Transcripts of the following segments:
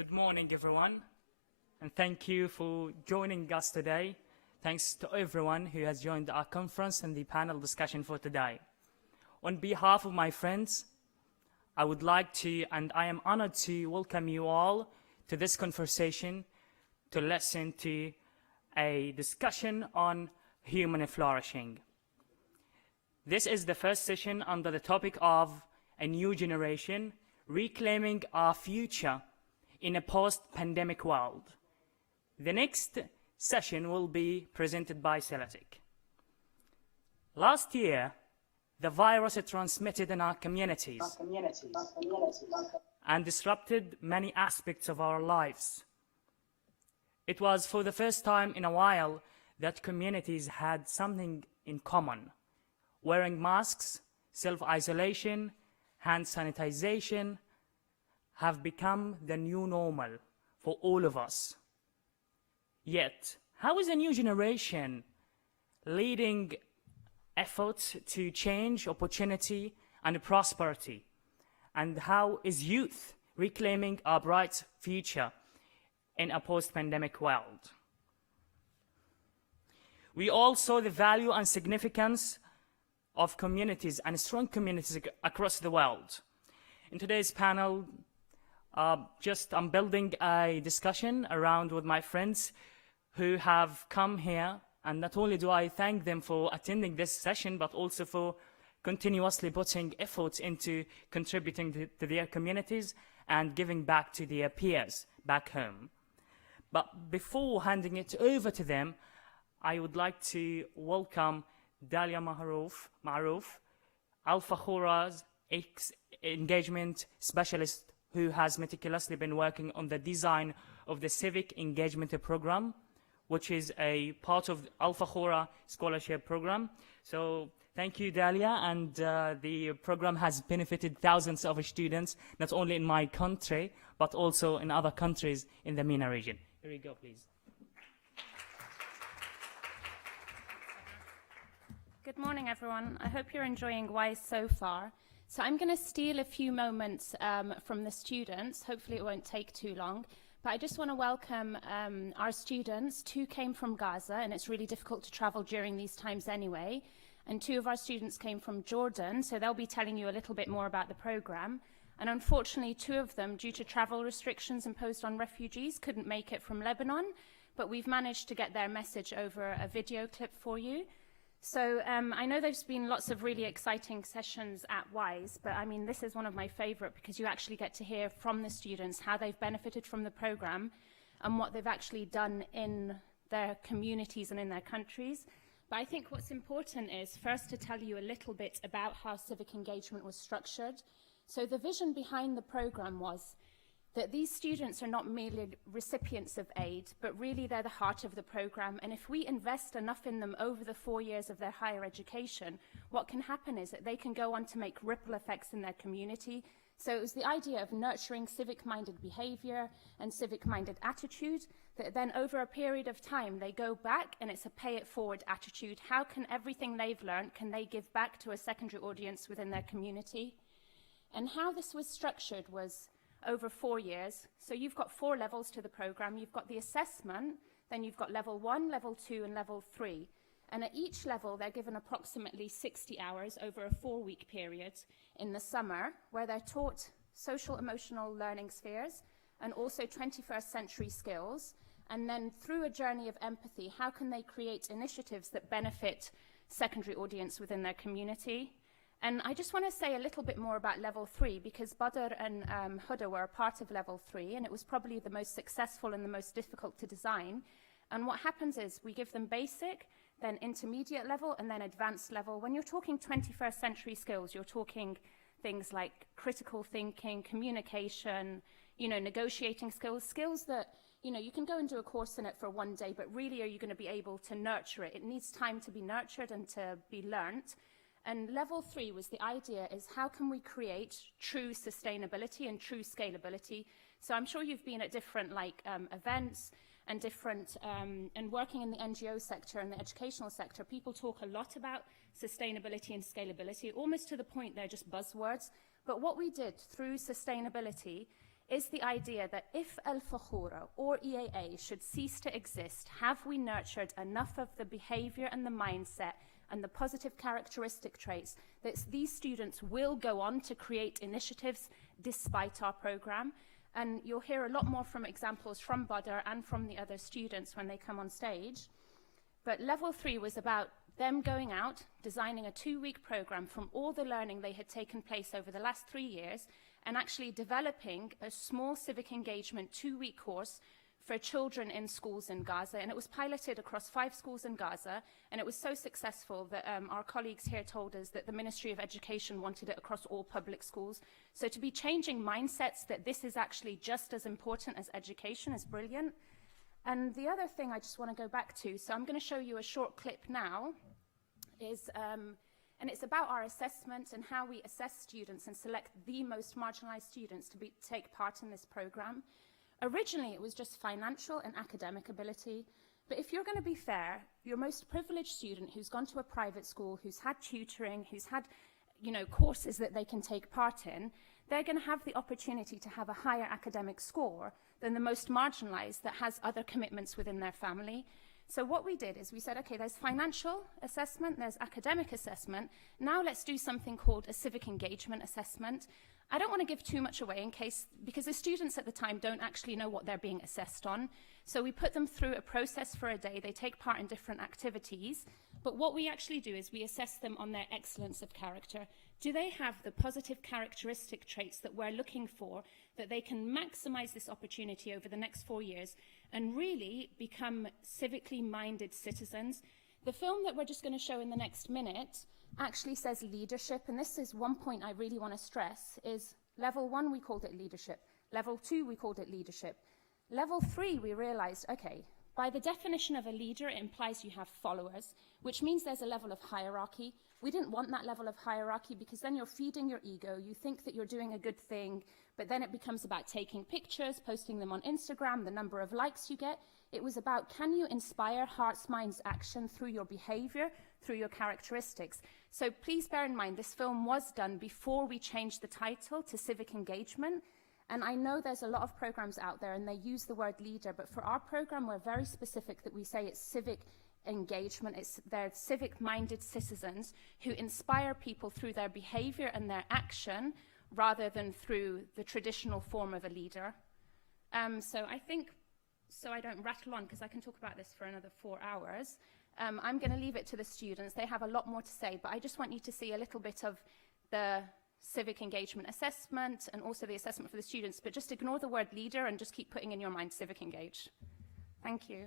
Good morning, everyone, and thank you for joining us today. Thanks to everyone who has joined our conference and the panel discussion for today. On behalf of my friends, I would like to, and I am honored to welcome you all to this conversation to listen to a discussion on human flourishing. This is the first session under the topic of a new generation, reclaiming our future in a post-pandemic world. The next session will be presented by Silatech. Last year, the virus transmitted in our communities and disrupted many aspects of our lives. It was for the first time in a while that communities had something in common. Wearing masks, self-isolation, hand sanitization have become the new normal for all of us. Yet, how is a new generation leading efforts to change, opportunity, and prosperity? And how is youth reclaiming our bright future in a post-pandemic world? We all saw the value and significance of communities and strong communities across the world. In today's panel, I'm building a discussion around with my friends who have come here, and not only do I thank them for attending this session, but also for continuously putting efforts into contributing to their communities and giving back to their peers back home. But before handing it over to them, I would like to welcome Dalia Marouf, Fakhoura's engagement specialist who has meticulously been working on the design of the Civic engagement program, which is a part of Fakhoura scholarship program. So thank you, Dalia, and the program has benefited thousands of students, not only in my country, but also in other countries in the MENA region. Here you go, please. Good morning, everyone. I hope you're enjoying WISE so far. So I'm going to steal a few moments from the students. Hopefully it won't take too long. But I just want to welcome our students. 2 came from Gaza, and it's really difficult to travel during these times anyway. And 2 of our students came from Jordan, so they'll be telling you a little bit more about the program. And unfortunately, 2 of them, due to travel restrictions imposed on refugees, couldn't make it from Lebanon. But we've managed to get their message over a video clip for you. So I know there's been lots of really exciting sessions at WISE, but I mean, this is one of my favorite because you actually get to hear from the students how they've benefited from the program and what they've actually done in their communities and in their countries. But I think what's important is first to tell you a little bit about how civic engagement was structured. So the vision behind the program was that these students are not merely recipients of aid, but really they're the heart of the program. And if we invest enough in them over the 4 years of their higher education, what can happen is that they can go on to make ripple effects in their community. So it was the idea of nurturing civic-minded behavior and civic-minded attitude, that then over a period of time, they go back and it's a pay-it-forward attitude. How can everything they've learned, can they give back to a secondary audience within their community? And how this was structured was over 4 years. So you've got 4 levels to the program. You've got the assessment, then you've got level 1, level 2, and level 3. And at each level, they're given approximately 60 hours over a 4-week period in the summer, where they're taught social emotional learning spheres and also 21st century skills. And then through a journey of empathy, how can they create initiatives that benefit secondary audience within their community? And I just want to say a little bit more about level 3, because Badr and Huda were a part of level 3, and it was probably the most successful and the most difficult to design. And what happens is we give them basic, then intermediate level, and then advanced level. When you're talking 21st century skills, you're talking things like critical thinking, communication, negotiating skills, skills that, you can go and do a course in it for 1 day, but really are you going to be able to nurture it? It needs time to be nurtured and to be learnt. And level 3 was the idea is how can we create true sustainability and true scalability? So I'm sure you've been at different events and different, and working in the NGO sector and the educational sector, people talk a lot about sustainability and scalability, almost to the point they're just buzzwords. But what we did through sustainability is the idea that if Fakhoora or EAA should cease to exist, have we nurtured enough of the behavior and the mindset and the positive characteristic traits that these students will go on to create initiatives despite our program? And you'll hear a lot more from examples from Badr and from the other students when they come on stage. But level 3 was about them going out, designing a 2-week program from all the learning they had taken place over the last 3 years, and actually developing a small civic engagement 2-week course for children in schools in Gaza. And it was piloted across 5 schools in Gaza, and it was so successful that our colleagues here told us that the Ministry of Education wanted it across all public schools. So to be changing mindsets that this is actually just as important as education is brilliant. And the other thing I just want to go back to, so I'm going to show you a short clip now, and it's about our assessment and how we assess students and select the most marginalized students to take part in this program. Originally, it was just financial and academic ability, but if you're going to be fair, your most privileged student who's gone to a private school, who's had tutoring, who's had, courses that they can take part in, they're going to have the opportunity to have a higher academic score than the most marginalized that has other commitments within their family. So what we did is we said, okay, there's financial assessment, there's academic assessment. Now let's do something called a civic engagement assessment. I don't want to give too much away because the students at the time don't actually know what they're being assessed on. So we put them through a process for a day. They take part in different activities. But what we actually do is we assess them on their excellence of character. Do they have the positive characteristic traits that we're looking for, that they can maximize this opportunity over the next 4 years and really become civically minded citizens? The film that we're just going to show in the next minute actually says leadership, and this is one point I really want to stress, is level 1 we called it leadership, level 2 we called it leadership. Level 3 we realized, okay, by the definition of a leader it implies you have followers, which means there's a level of hierarchy. We didn't want that level of hierarchy because then you're feeding your ego, you think that you're doing a good thing, but then it becomes about taking pictures, posting them on Instagram, the number of likes you get. It was about, can you inspire hearts, minds, action through your behavior, through your characteristics? So please bear in mind, this film was done before we changed the title to Civic Engagement. And I know there's a lot of programs out there and they use the word leader, but for our program, we're very specific that we say it's civic engagement. They're civic-minded citizens who inspire people through their behavior and their action rather than through the traditional form of a leader. So I think, so I don't rattle on because I can talk about this for another 4 hours. I'm going to leave it to the students. They have a lot more to say, but I just want you to see a little bit of the civic engagement assessment and also the assessment for the students, but just ignore the word leader and just keep putting in your mind civic engage. Thank you.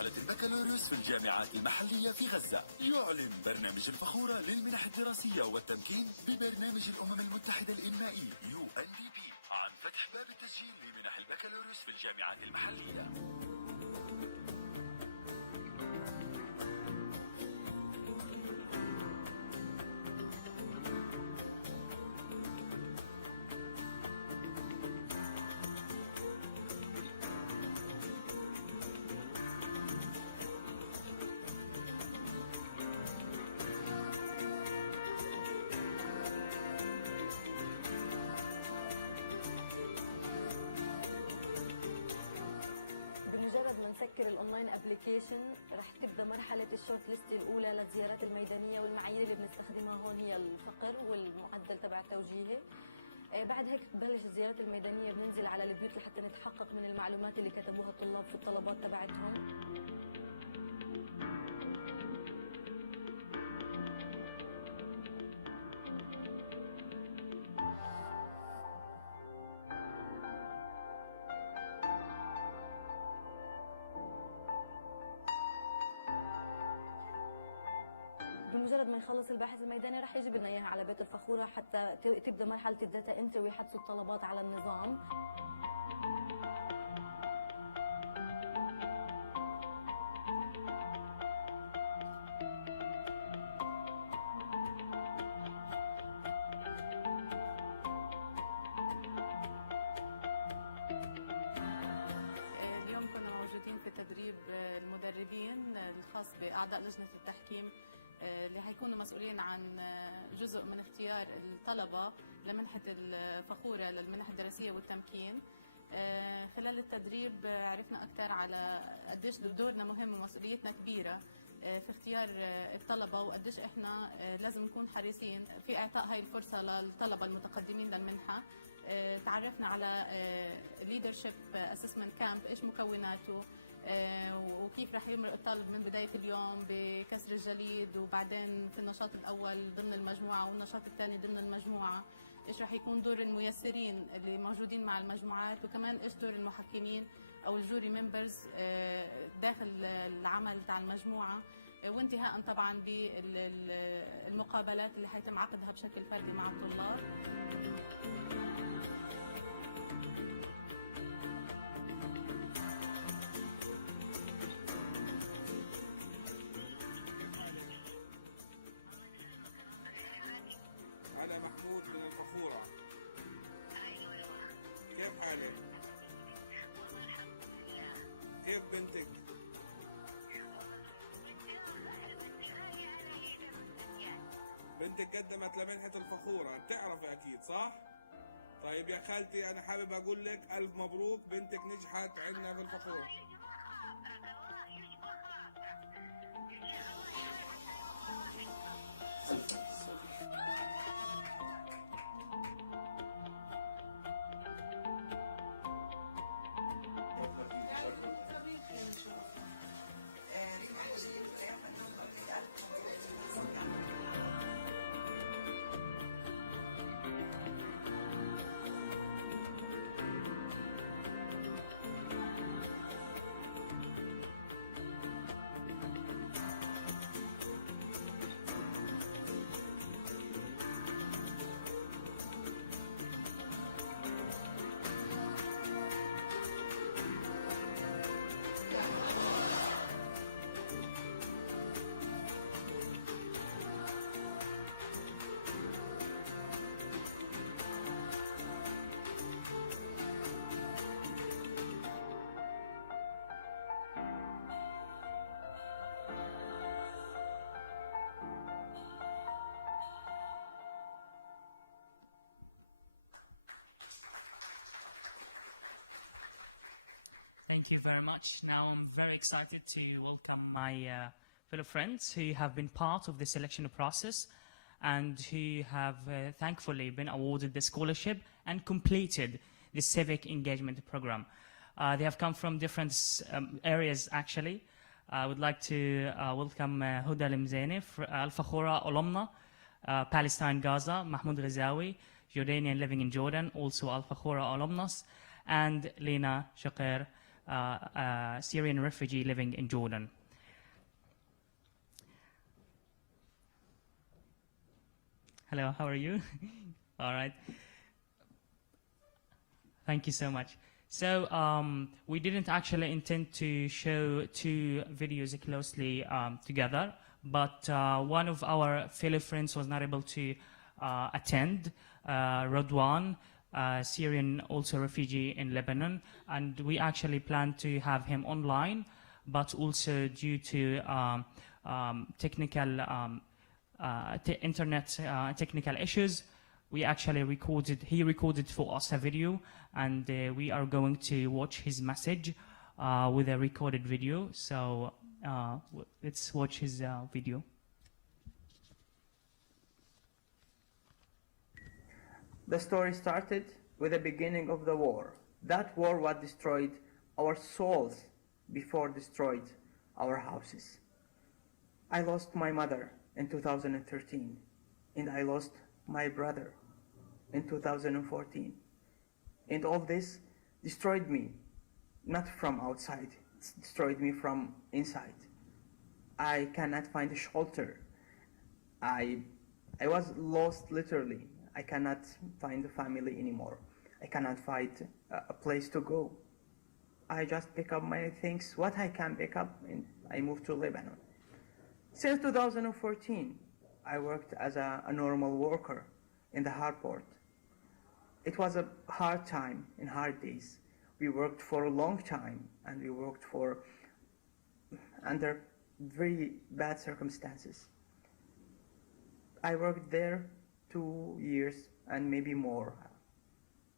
البكالوريوس في الجامعات المحلية في غزة. يعلن برنامج الفخورة للمنح الدراسية والتمكين ببرنامج الأمم المتحدة الإنمائي UNDP عن فتح باب التسجيل لمنح البكالوريوس في الجامعات المحلية. الاونلاين ابلكيشن رح تبدا مرحله الشورت ليست الاولى للزيارات الميدانيه، والمعايير اللي بنستخدمها هون هي الفقر والمعدل تبع توجيهي. بعد هيك تبلش الزيارات الميدانيه، بننزل على البيوت لحتى نتحقق من المعلومات اللي كتبوها الطلاب في الطلبات تبعتهم. بمجرد ما يخلص الباحث الميداني رح يجي بدنا اياها على بيت الفخوره حتى تبدا مرحله الداتا انتري ويحدثوا الطلبات على النظام. اليوم كنا موجودين في تدريب المدربين الخاص بأعضاء لجنة التحكيم اللي هيكونوا مسؤولين عن جزء من اختيار الطلبة لمنحة الفخورة للمنح الدراسية والتمكين. خلال التدريب عرفنا أكثر على قديش دورنا مهم ومسؤوليتنا كبيرة في اختيار الطلبة، وقديش احنا لازم نكون حريصين في إعطاء هاي الفرصة للطلبة المتقدمين للمنحة. تعرفنا على leadership assessment camp، ايش مكوناته وكيف رح يمرق الطالب من بداية اليوم بكسر الجليد، وبعدين في النشاط الأول ضمن المجموعة والنشاط الثاني ضمن المجموعة، ايش رح يكون دور الميسرين اللي موجودين مع المجموعات، وكمان ايش دور المحكمين أو الجوري ممبرز داخل العمل تاع المجموعة، وانتهاء طبعا بالمقابلات اللي حيتم عقدها بشكل فردي مع الطلاب. أنا محمود من الفخورة. كيف حالك؟ كيف بنتك؟ بنتك قدمت لمنحة الفخورة، بتعرفي أكيد صح؟ طيب يا خالتي أنا حابب أقول لك ألف مبروك، بنتك نجحت عندنا في الفخورة. Thank you very much. Now I'm very excited to welcome my fellow friends who have been part of the selection process and who have thankfully been awarded the scholarship and completed the Civic engagement program. They have come from different areas actually. I would like to welcome Huda Limzani, Al-Fakhoora alumna, Palestine, Gaza, Mahmoud Ghazawi, Jordanian living in Jordan, also Al-Fakhoora alumnus, and Lena Shaqir, Syrian refugee living in Jordan. Hello, how are you? All right. Thank you so much. So we didn't actually intend to show two videos closely together, but one of our fellow friends was not able to attend, Radwan, Syrian also refugee in Lebanon, and we actually planned to have him online, but also due to technical internet technical issues, we actually he recorded for us a video, and we are going to watch his message with a recorded video. So let's watch his video. The story started with the beginning of the war. That war what destroyed our souls before destroyed our houses. I lost my mother in 2013, and I lost my brother in 2014. And all this destroyed me, not from outside, it destroyed me from inside. I cannot find a shelter. I was lost literally. I cannot find a family anymore. I cannot find a place to go. I just pick up my things, what I can pick up, and I moved to Lebanon. Since 2014, I worked as a normal worker in the hard port. It was a hard time and hard days. We worked for a long time, and we worked for under very bad circumstances. I worked there 2 years and maybe more,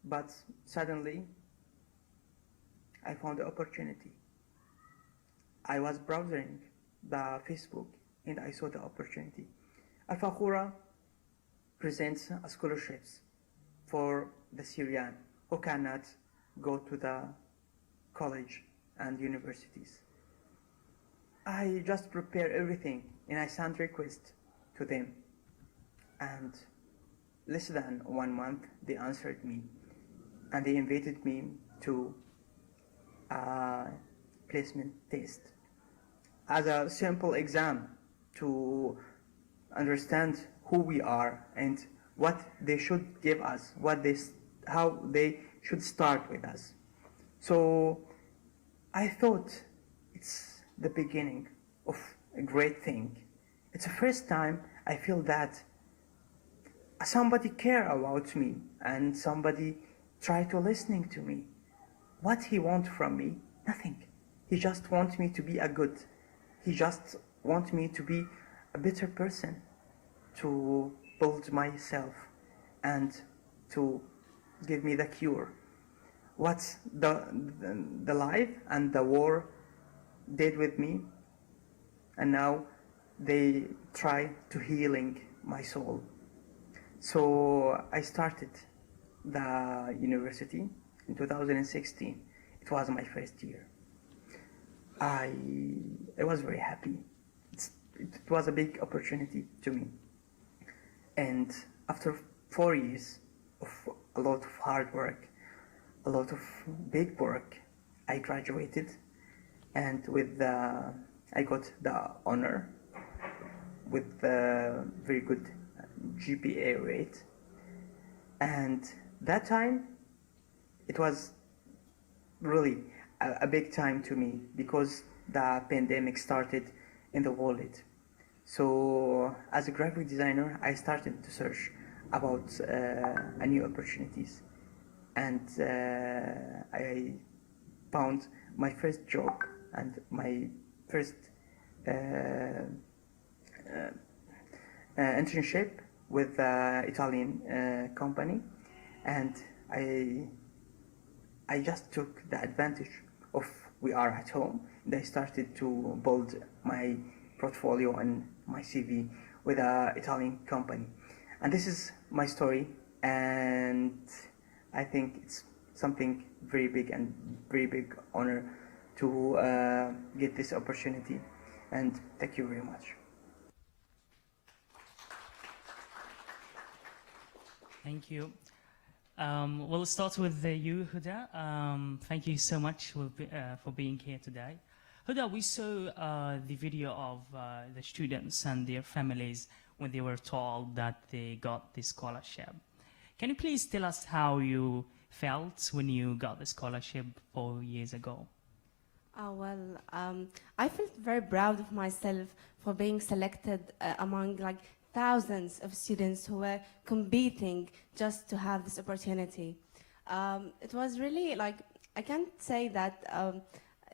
but suddenly I found an opportunity. I was browsing the Facebook and I saw the opportunity. Fakhoora presents scholarships for the Syrian who cannot go to the college and universities. I just prepare everything and I sent request to them, and less than 1 month they answered me and they invited me to a placement test as a simple exam to understand who we are and what they should give us, how they should start with us. So I thought it's the beginning of a great thing. It's the first time I feel that somebody care about me and somebody try to listening to me. What he want from me? Nothing. He just want me to be a good. He just want me to be a better person, to build myself and to give me the cure. What the life and the war did with me, and now they try to healing my soul. So I started the university in 2016. It was my first year. I was very happy. It was a big opportunity to me. And after 4 years of a lot of hard work, a lot of big work, I graduated, and I got the honor with a very good GPA rate. And that time, it was really a big time to me because the pandemic started in the world. So as a graphic designer, I started to search about new opportunities, and I found my first job and my first internship with an Italian company, and I just took the advantage of we are at home, and I started to build my portfolio and my CV with an Italian company. And this is my story, and I think it's something very big and very big honor to get this opportunity, and thank you very much. Thank you. We'll start with you, Huda. Thank you so much for being here today. Huda, we saw the video of the students and their families when they were told that they got the scholarship. Can you please tell us how you felt when you got the scholarship 4 years ago? I felt very proud of myself for being selected among thousands of students who were competing just to have this opportunity. It was really I can't say that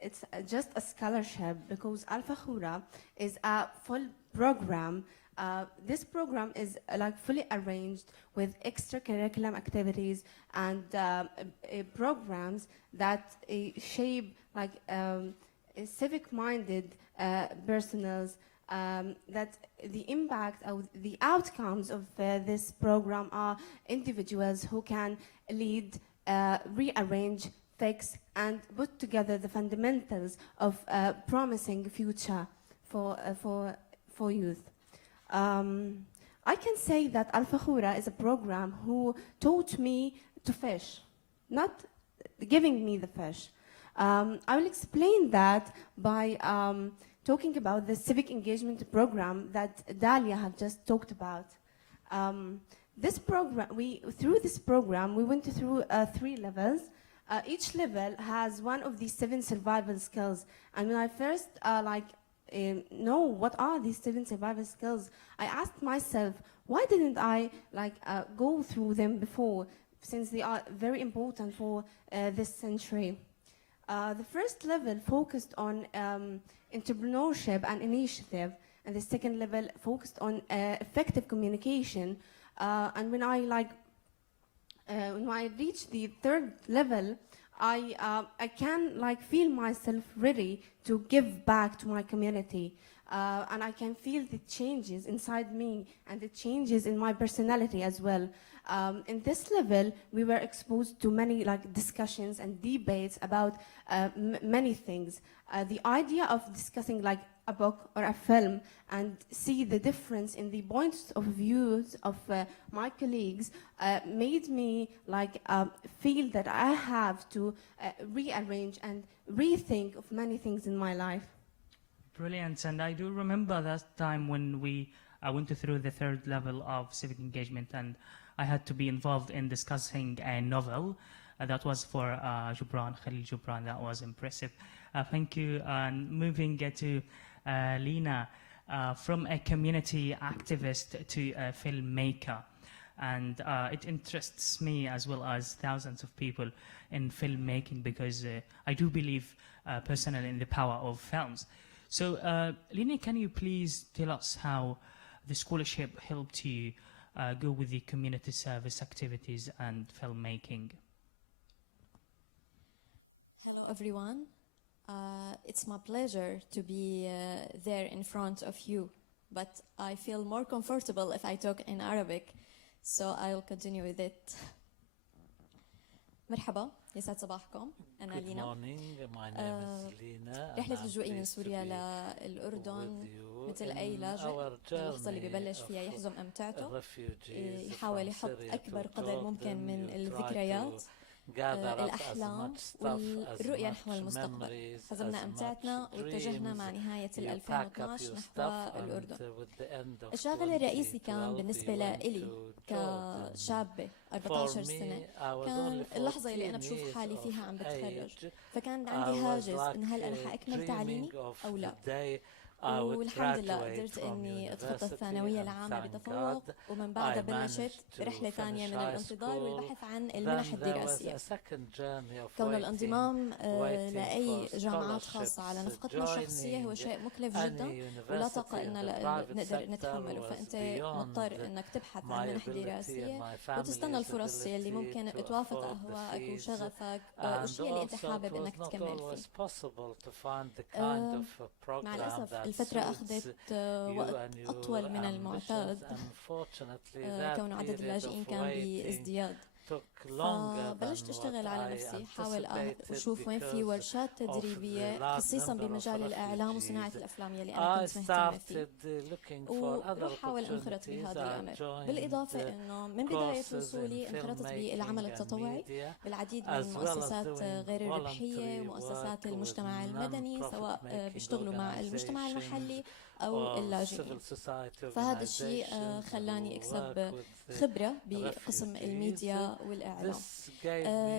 it's just a scholarship, because Fakhoora is a full program. This program is fully arranged with extracurricular activities and programs that shape like civic-minded personals, that the impact or the outcomes of this program are individuals who can lead, rearrange, fix, and put together the fundamentals of a promising future for youth. I can say that Fakhoora is a program who taught me to fish, not giving me the fish. I will explain that by talking about the civic engagement program that Dalia have just talked about. This program, through this program, we went through 3 levels. Each level has one of these 7 survival skills. And when I first know what are these 7 survival skills, I asked myself, why didn't I go through them before, since they are very important for this century. The first level focused on entrepreneurship and initiative, and the second level focused on effective communication. And when I reach the 3rd level, I can feel myself ready to give back to my community, and I can feel the changes inside me and the changes in my personality as well. In this level, we were exposed to many discussions and debates about many things. The idea of discussing a book or a film and see the difference in the points of views of my colleagues made me feel that I have to rearrange and rethink of many things in my life. Brilliant. And I do remember that time when we went through the 3rd level of civic engagement, and I had to be involved in discussing a novel that was for Khalil Gibran. That was impressive. Thank you. And moving to Lena, from a community activist to a filmmaker. And it interests me as well as thousands of people in filmmaking, because I do believe personally in the power of films. So Lena, can you please tell us how the scholarship helped you go with the community service activities and filmmaking? Hello everyone. It's my pleasure to be there in front of you, but I feel more comfortable if I talk in Arabic, so I'll continue with it. مرحبا، يسعد صباحكم. أنا لينا. رحلة لجوئي من سوريا للأردن مثل أي لاجئ، اللحظة اللي ببلش فيها يحزم أمتعته، يحاول يحط أكبر قدر ممكن من الذكريات، الأحلام والرؤية نحو المستقبل. حزمنا أمتعتنا واتجهنا مع نهاية 2012 نحو الأردن. الشاغل الرئيسي كان بالنسبة لي كشابة 14 سنة كان اللحظة اللي أنا بشوف حالي فيها عم بتخرج، فكان عندي هاجس إن هل أنا حأكمل تعليمي أو لا. والحمد لله قدرت اني اتخطى الثانويه العامه بتفوق، ومن بعدها بلشت رحله ثانيه من الانتظار والبحث عن المنح الدراسيه. كون الانضمام لاي جامعات خاصه على نفقتنا الشخصيه هو شيء مكلف جدا ولا طاقه لنا نقدر نتحمله، فانت مضطر انك تبحث عن منح دراسيه وتستنى الفرص اللي ممكن توافق اهوائك وشغفك والشيء اللي انت حابب انك تكمل فيه. مع الاسف الفترة أخذت وقت أطول من المعتاد، كون عدد اللاجئين كان بازدياد. فبلشت اشتغل على نفسي، حاول اشوف وين في ورشات تدريبيه خصيصا بمجال الاعلام وصناعه الافلام يلي انا كنت مهتمه فيه، وراح احاول انخرط بهذا الامر. بالاضافه انه من بدايه وصولي انخرطت بالعمل التطوعي بالعديد من المؤسسات غير الربحيه ومؤسسات المجتمع المدني، سواء بيشتغلوا مع المجتمع المحلي او اللاجئين. فهذا الشيء خلاني اكسب خبره بقسم الميديا والإعلام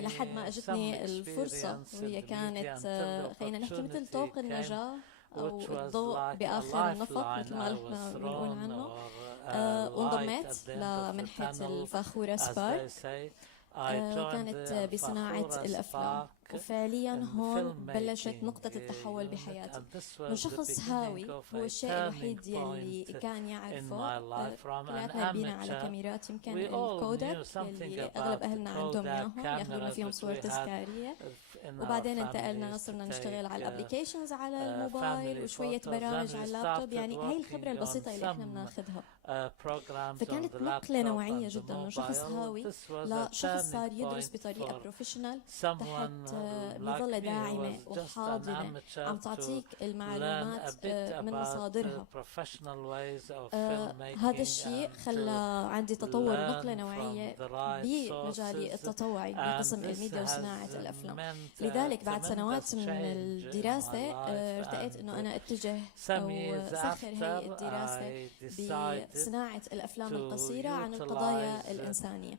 لحد ما أجتني الفرصة، وهي كانت خلينا نحكي مثل طوق النجاة أو الضوء بآخر النفق مثل ما نحن بنقول عنه. وانضميت لمنحة الفاخورة سبار، كانت بصناعة الأفلام، وفعليا هون بلشت نقطة التحول بحياتي. من شخص هاوي هو الشيء الوحيد يلي كان يعرفه، كلياتنا بينا على كاميرات يمكن الكودك اللي أغلب أهلنا عندهم إياهم ياخذوا لنا فيهم صور تذكارية، وبعدين انتقلنا صرنا نشتغل على الابليكيشنز على الموبايل وشوية برامج على اللابتوب. يعني هاي الخبرة البسيطة اللي احنا بناخذها. فكانت نقلة نوعية جدا من شخص هاوي لشخص صار يدرس بطريقة بروفيشنال تحت مظلة داعمة وحاضنة عم تعطيك المعلومات من مصادرها. هذا الشيء خلى عندي تطور نقلة نوعية بمجالي التطوعي بقسم الميديا وصناعة الأفلام. لذلك بعد سنوات من الدراسة ارتأيت أنه أنا أتجه أو سخر هي الدراسة بصناعة الأفلام القصيرة عن القضايا الإنسانية.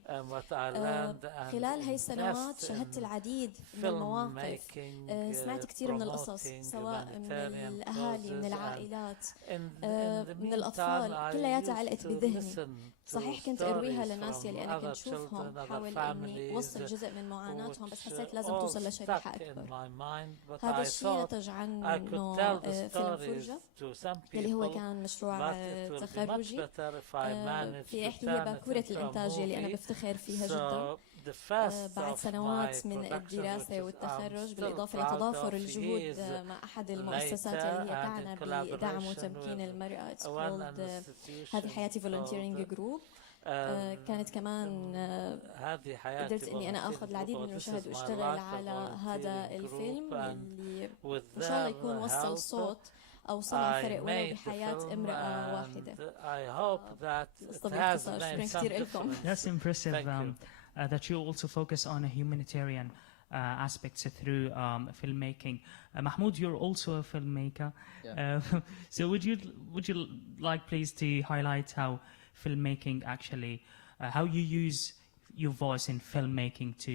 خلال هاي السنوات شهدت العديد من المواقف، سمعت كثير من القصص سواء من الأهالي، من العائلات، من الأطفال، كلياتها علقت بذهني. صحيح كنت أرويها للناس يلي أنا كنت شوفهم، حاول إني وصل جزء من معاناتهم، بس حسيت لازم توصل لشريحة أكبر. هذا الشيء نتج عنه فيلم فرجة اللي هو كان مشروع تخرجي في إحدى هي باكورة الإنتاج اللي أنا بفتخر فيها جدا. بعد سنوات من الدراسة والتخرج بالإضافة لتضافر الجهود مع أحد المؤسسات اللي هي تعنى بدعم وتمكين المرأة، هذه حياتي volunteering group. كانت كمان قدرت اني انا اخذ العديد من المشاهد واشتغل على هذا الفيلم اللي ان شاء الله يكون وصل صوت او صنع فرق ولو بحياة امرأة واحدة. شكرا كثير لكم. That's impressive that you also focus on humanitarian aspects through filmmaking. Mahmoud, you're also a filmmaker. Yeah. So would you like please to highlight how filmmaking actually, how you use your voice in filmmaking to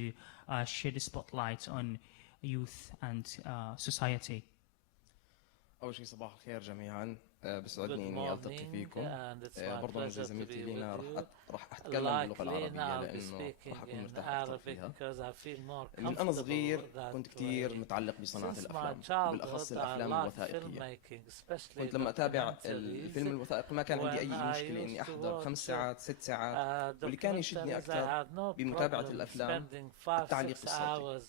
shed a spotlight on youth and society? أول شيء صباح الخير جميعا. بسعدني إني ألتقي فيكم. برضو مثل زميلتي لينا راح أتكلم باللغة العربية لأنه راح أكون مرتاح أكثر فيها. من أنا صغير كنت كثير متعلق بصناعة الأفلام، بالأخص الأفلام الوثائقية. كنت لما أتابع الفيلم الوثائقي ما كان عندي أي مشكلة إني أحضر 5 ساعات 6 ساعات، واللي كان يشدني أكثر بمتابعة الأفلام التعليق الصوتي.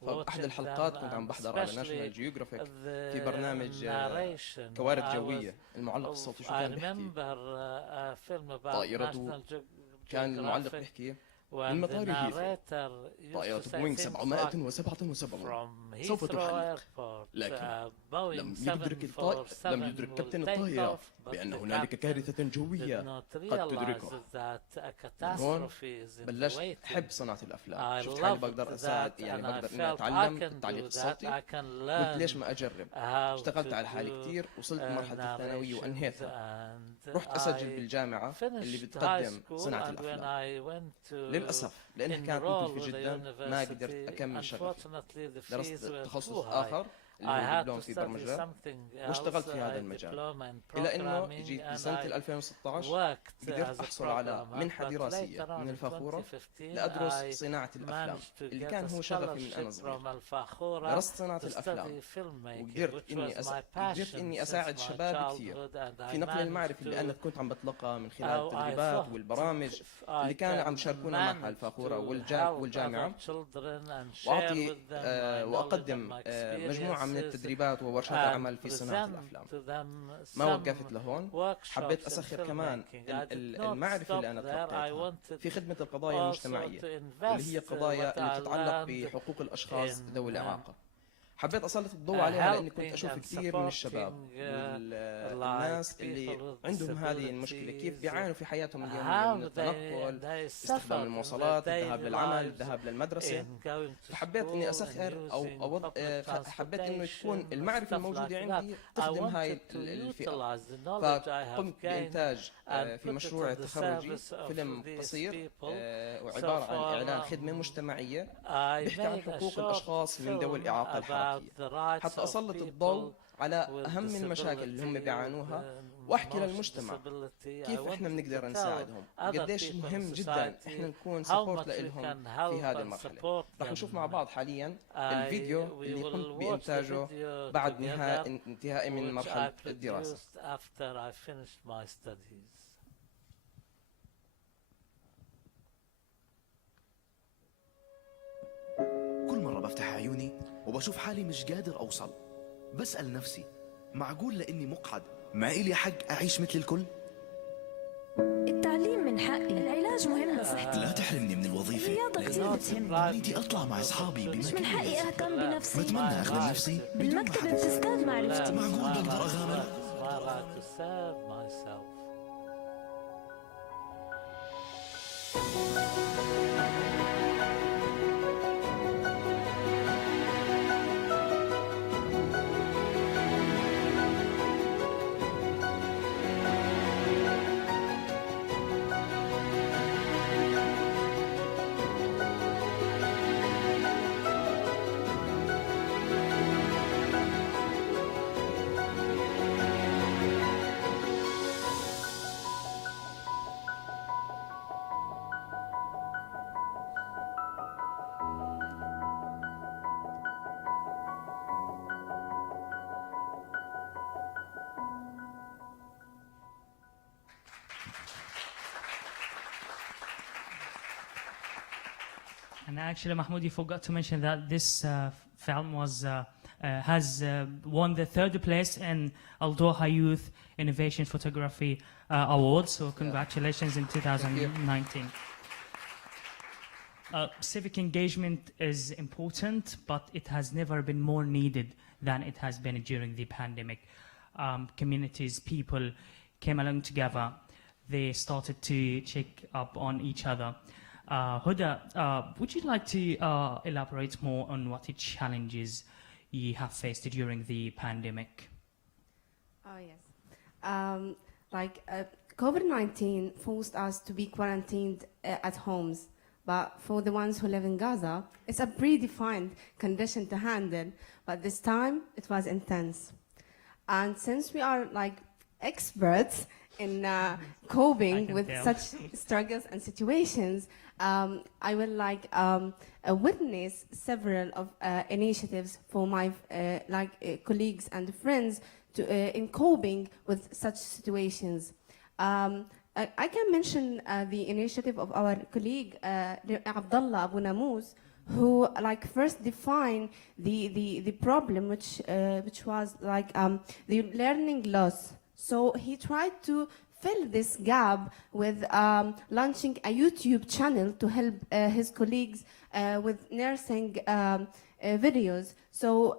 فأحد الحلقات كنت عم بحضر على ناشونال جيوغرافيك في برنامج كوارث جوية، المعلق الصوتي شو كان بيحكي؟ طائرته كان المعلق بيحكي من مطار هيثرو طائرة بوينغ 777 سوف تحلق، لكن لم يدرك كابتن الطائرة بأن هنالك كارثة جوية قد تدركه. هون بلشت أحب صناعة الأفلام، شفت حالي بقدر أساعد، يعني بقدر إني أتعلم التعليق الصوتي، قلت ليش ما أجرب. اشتغلت على حالي كتير، وصلت مرحلة الثانوية وأنهيتها. رحت أسجل بالجامعة اللي بتقدم صناعة الأفلام. للأسف لأنها كانت مكلفة جدا ما قدرت أكمل شغفي. درست تخصص آخر اللي هو دبلوم في برمجة، واشتغلت في هذا المجال إلى أنه جيت بسنة 2016 قدرت أحصل على منحة دراسية من الفاخورة لأدرس صناعة الأفلام اللي كان هو شغفي من أنا صغير. درست صناعة الأفلام وقدرت إني أساعد شباب كثير في نقل المعرفة اللي أنا كنت عم بتلقى من خلال التدريبات والبرامج اللي كانوا عم يشاركونا معها الفاخورة والجامعة، وأعطي وأقدم مجموعة من التدريبات وورشات العمل في صناعة الأفلام. ما وقفت لهون، حبيت أسخر كمان المعرفة اللي أنا تلقيتها في خدمة القضايا المجتمعية، واللي هي قضايا اللي تتعلق بحقوق الأشخاص ذوي الإعاقة. حبيت أسلط الضوء عليها لأني كنت أشوف كثير من الشباب والناس اللي عندهم هذه المشكلة، كيف بيعانوا في حياتهم اليومية من التنقل، استخدام المواصلات، الذهاب للعمل، الذهاب للمدرسة. فحبيت إني أسخر أو حبيت إنه تكون المعرفة الموجودة عندي تخدم هاي الفئة. فقمت بإنتاج في مشروع تخرجي فيلم قصير وعبارة عن إعلان خدمة مجتمعية بيحكي عن حقوق الأشخاص من ذوي الإعاقة الحركية، حتى أسلط الضوء على أهم المشاكل اللي هم بيعانوها، وأحكي للمجتمع كيف إحنا بنقدر نساعدهم، قديش مهم جدا إحنا نكون سبورت لهم في هذه المرحلة. رح نشوف مع بعض حاليا الفيديو اللي قمت بإنتاجه بعد انتهائي من مرحلة الدراسة. كل مرة بفتح عيوني وبشوف حالي مش قادر أوصل. بسأل نفسي معقول لأني مقعد ما إلي حق أعيش مثل الكل؟ التعليم من حقي، العلاج مهم لصحتي، لا تحرمني من الوظيفة، الرياضة كثير بتهمني، بدي أطلع مع أصحابي مش من حقي أهتم بنفسي، بتمنى أخدم نفسي بالمكتب بتزداد معرفتي، معقول بقدر أغامر؟ And actually, Mahmoud, you forgot to mention that this film has won the 3rd place in Al Doha Youth Innovation Photography Award. So congratulations in 2019. Civic engagement is important, but it has never been more needed than it has been during the pandemic. Communities, people came along together. They started to check up on each other. Huda, would you like to elaborate more on what the challenges you have faced during the pandemic? Oh, yes. COVID-19 forced us to be quarantined at homes. But for the ones who live in Gaza, it's a predefined condition to handle. But this time, it was intense. And since we are experts in coping with such struggles and situations, I will witness several of initiatives for my colleagues and friends in coping with such situations. I can mention the initiative of our colleague Abdullah Abu Namous, who first defined the problem, which was the learning loss. So he tried to fill this gap with launching a YouTube channel to help his colleagues with nursing videos. So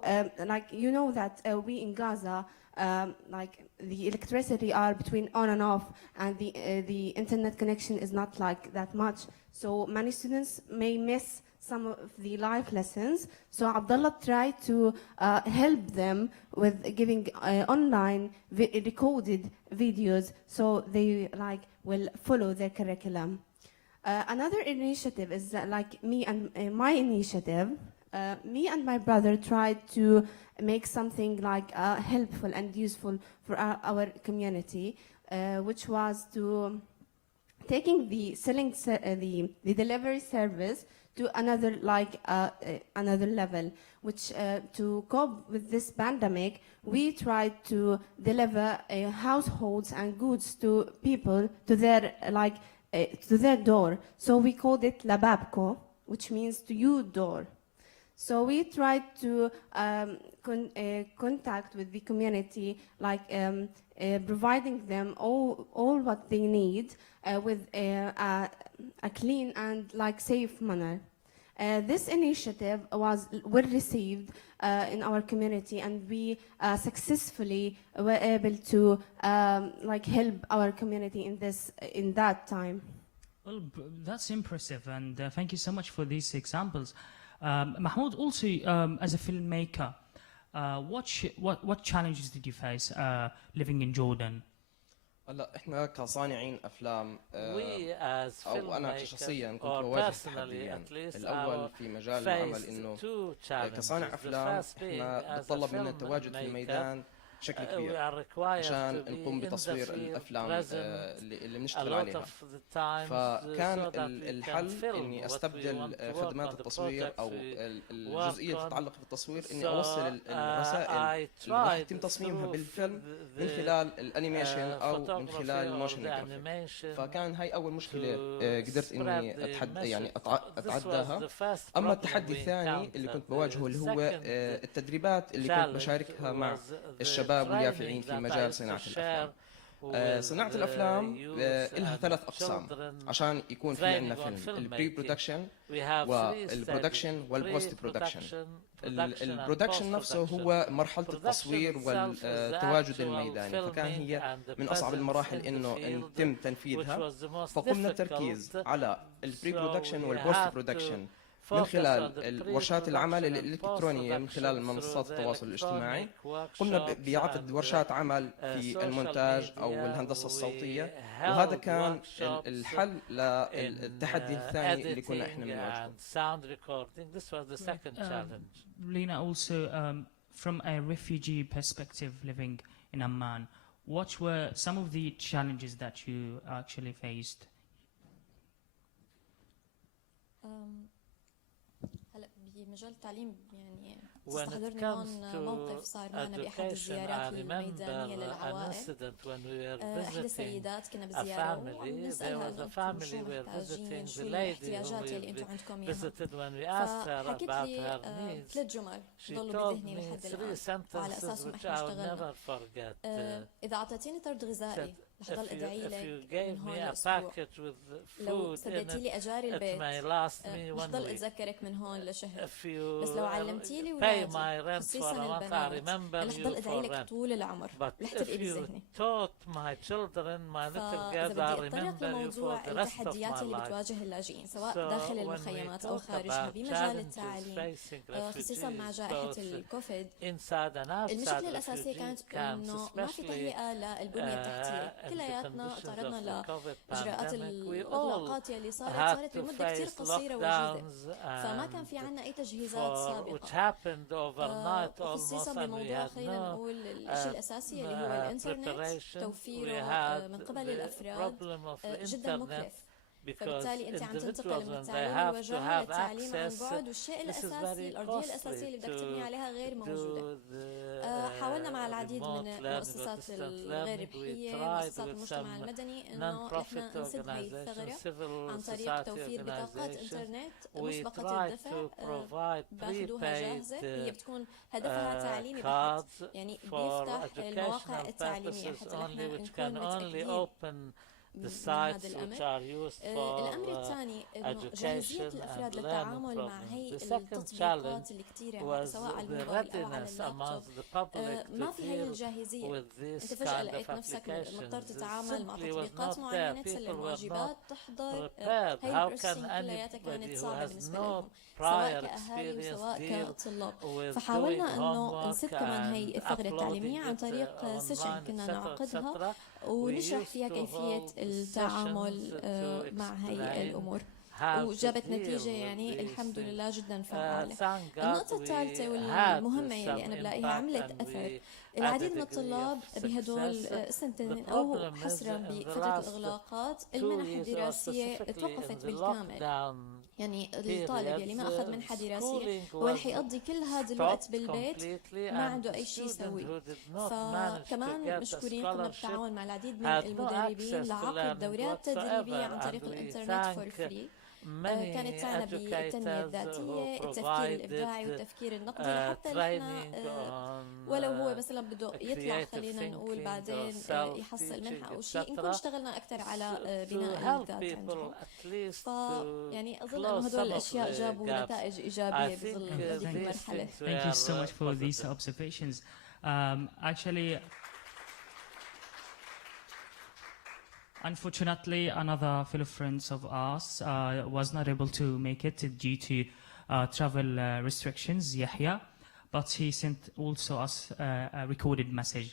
you know that we in Gaza, the electricity are between on and off, and the internet connection is not that much. So many students may miss some of the life lessons. So Abdullah tried to help them with giving online recorded videos, so they will follow their curriculum. Another initiative is me and my initiative. Me and my brother tried to make something helpful and useful for our community, which was to taking the the delivery service to another another level, which to cope with this pandemic, we tried to deliver households and goods to people to their door. So we called it Lababko, which means to you door. So we tried to contact with the community, providing them all what they need with a clean and safe manner. This initiative was well received in our community, and we successfully were able to help our community in that time. Well, that's impressive, and thank you so much for these examples. Mahmoud, also as a filmmaker, what challenges did you face living in Jordan? هلا احنا كصانعين افلام او انا شخصيا كنت بواجه تحديين. الاول في مجال العمل انه كصانع افلام احنا بتطلب منا التواجد في الميدان بشكل كبير عشان نقوم بتصوير الأفلام اللي بنشتغل عليها. فكان الحل إني أستبدل خدمات التصوير أو الجزئية اللي تتعلق بالتصوير إني أوصل الرسائل اللي راح يتم تصميمها بالفيلم من خلال الأنيميشن أو من خلال الموشن جرافيك. فكان هاي أول مشكلة قدرت إني يعني أتعداها. أما التحدي الثاني اللي كنت بواجهه اللي هو التدريبات اللي كنت بشاركها مع الشباب واليافعين في مجال صناعة الأفلام. صناعة الأفلام لها 3 أقسام عشان يكون في عندنا فيلم: البري برودكشن والبرودكشن والبوست برودكشن. البرودكشن نفسه هو مرحلة التصوير والتواجد الميداني، فكان هي من أصعب المراحل إنه يتم تنفيذها. فقمنا التركيز على البري برودكشن والبوست برودكشن من خلال ورشات العمل الإلكترونية من خلال منصات التواصل الاجتماعي. قمنا بعقد ورشات عمل في المونتاج أو الهندسة الصوتية، وهذا كان الحل للتحدي الثاني اللي كنا احنا بنواجهه. Lena, also from a refugee perspective living in Amman, what were some of the challenges that you actually faced? هلا بمجال التعليم يعني استحضرني هون موقف صار معنا بأحد الزيارات الميدانية للعوائل. إحدى السيدات كنا بزيارة وعم نسألها إنه أنتم شو محتاجين، شو الاحتياجات اللي أنتم عندكم إياها. فحكت لي 3 جمل ضلوا بذهني لحد الآن وعلى أساسهم إحنا اشتغلنا. إذا أعطيتيني طرد غذائي رح ضل أدعي لك من هون لأسبوع. لو سديتي لي أجاري البيت رح ضل أتذكرك من هون لشهر. بس لو علمتي لي ولادي خصيصا البنات رح ضل أدعي لك طول العمر، رح تبقي بذهني. فإذا بدي أتطرق لموضوع التحديات اللي بتواجه اللاجئين سواء داخل المخيمات أو خارجها بمجال التعليم، خصيصا مع جائحة الكوفيد، المشكلة الأساسية كانت إنه ما في تهيئة للبنية التحتية. كلياتنا تعرضنا لإجراءات الإغلاقات يلي صارت لمدة كتير قصيرة وجيزة، فما كان في عنا أي تجهيزات سابقة. خصيصا بموضوع خلينا نقول الشيء الأساسي اللي هو الإنترنت، توفيره من قبل الأفراد جدا مكلف. فبالتالي انت عم تنتقل من التعليم الوجاهي للتعليم عن بعد، والشيء الاساسي الارضيه الاساسيه اللي بدك تبني عليها غير موجوده. حاولنا مع العديد من المؤسسات الغير ربحيه، مؤسسات المجتمع المدني، انه احنا نسد هي الثغره عن طريق توفير بطاقات انترنت مسبقه الدفع باخذوها جاهزه، هي بتكون هدفها تعليمي بحت، يعني بيفتح المواقع التعليميه حتى نحن نكون متاكدين من هذا الأمر. الأمر الثاني إنه جاهزية الأفراد للتعامل مع هي التطبيقات اللي كتيرة سواء على الموبايل أو على اللابتوب. ما في هي الجاهزية، أنت فجأة لقيت نفسك مضطر تتعامل مع تطبيقات معينة، تسلم واجبات، تحضر. هي البروسيسنج كلياتها كانت صعبة بالنسبة لهم سواء كأهالي وسواء كطلاب. فحاولنا إنه نسد كمان هي الثغرة التعليمية عن طريق سيشن كنا نعقدها ونشرح فيها كيفية التعامل مع هي الأمور، وجابت نتيجة يعني الحمد لله جدا فعالة. النقطة الثالثة والمهمة اللي أنا بلاقيها عملت أثر، العديد من الطلاب بهدول السنتين أو حسرا بفترة الإغلاقات المنح الدراسية توقفت بالكامل. يعني الطالب يلي ما أخذ منحة دراسية هو رح يقضي كل هذا الوقت بالبيت ما عنده أي شيء يسوي. فكمان مشكورين قمنا بالتعاون مع العديد من المدربين لعقد دورات تدريبية عن طريق الإنترنت فور فري. كانت تعنا بالتنمية الذاتية، التفكير الإبداعي والتفكير النقدي، حتى نحن ولو هو مثلا بده يطلع خلينا نقول بعدين يحصل منحة أو شيء، نكون اشتغلنا أكثر على بناء الذات عندهم. يعني أظن أنه هدول الأشياء جابوا نتائج إيجابية بظل هذه المرحلة. Thank you so much for these observations. Actually, unfortunately, another fellow friends of ours was not able to make it due to travel restrictions, Yahya, but he sent also us a recorded message.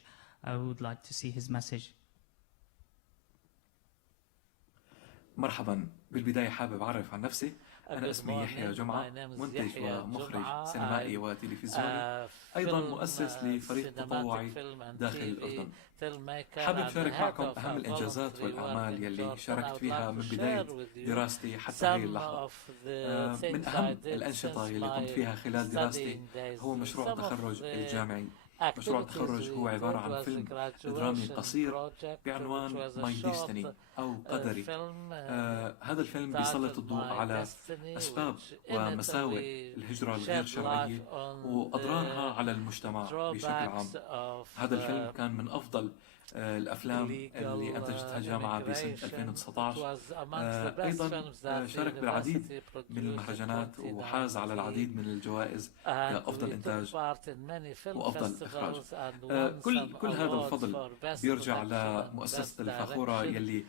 I would like to see his message. مرحبا، بالبداية حابب أعرف عن نفسي. أنا اسمي يحيى جمعة، منتج ومخرج سينمائي وتلفزيوني، أيضا مؤسس لفريق تطوعي داخل الأردن. حابب أشارك معكم أهم الإنجازات والأعمال يلي شاركت فيها من بداية دراستي حتى هذه اللحظة. من أهم الأنشطة يلي قمت فيها خلال دراستي هو مشروع التخرج الجامعي. مشروع التخرج هو عبارة عن فيلم درامي قصير بعنوان My Destiny أو قدري. هذا الفيلم بيسلط الضوء على أسباب ومساوئ الهجرة الغير شرعية وأضرارها على المجتمع بشكل عام. هذا الفيلم كان من أفضل الأفلام اللي أنتجتها الجامعة بسنة 2019. أيضا شارك بالعديد من المهرجانات وحاز على العديد من الجوائز كأفضل إنتاج وأفضل إخراج. كل هذا الفضل بيرجع لمؤسسة الفخورة يلي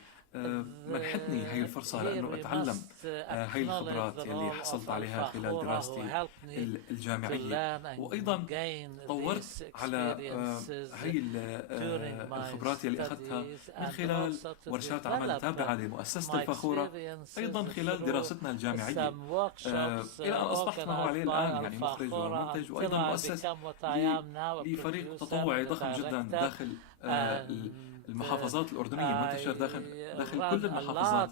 منحتني هاي الفرصة لأنه أتعلم هاي الخبرات يلي حصلت عليها خلال دراستي الجامعية، وأيضا طورت على هاي الخبرات يلي أخذتها من خلال ورشات عمل تابعة لمؤسسة الفخورة، أيضا خلال دراستنا الجامعية، إلى أن أصبحت ما هو عليه الآن، يعني مخرج ومنتج وأيضا مؤسس لفريق تطوعي ضخم جدا داخل المحافظات الأردنية، منتشر داخل كل المحافظات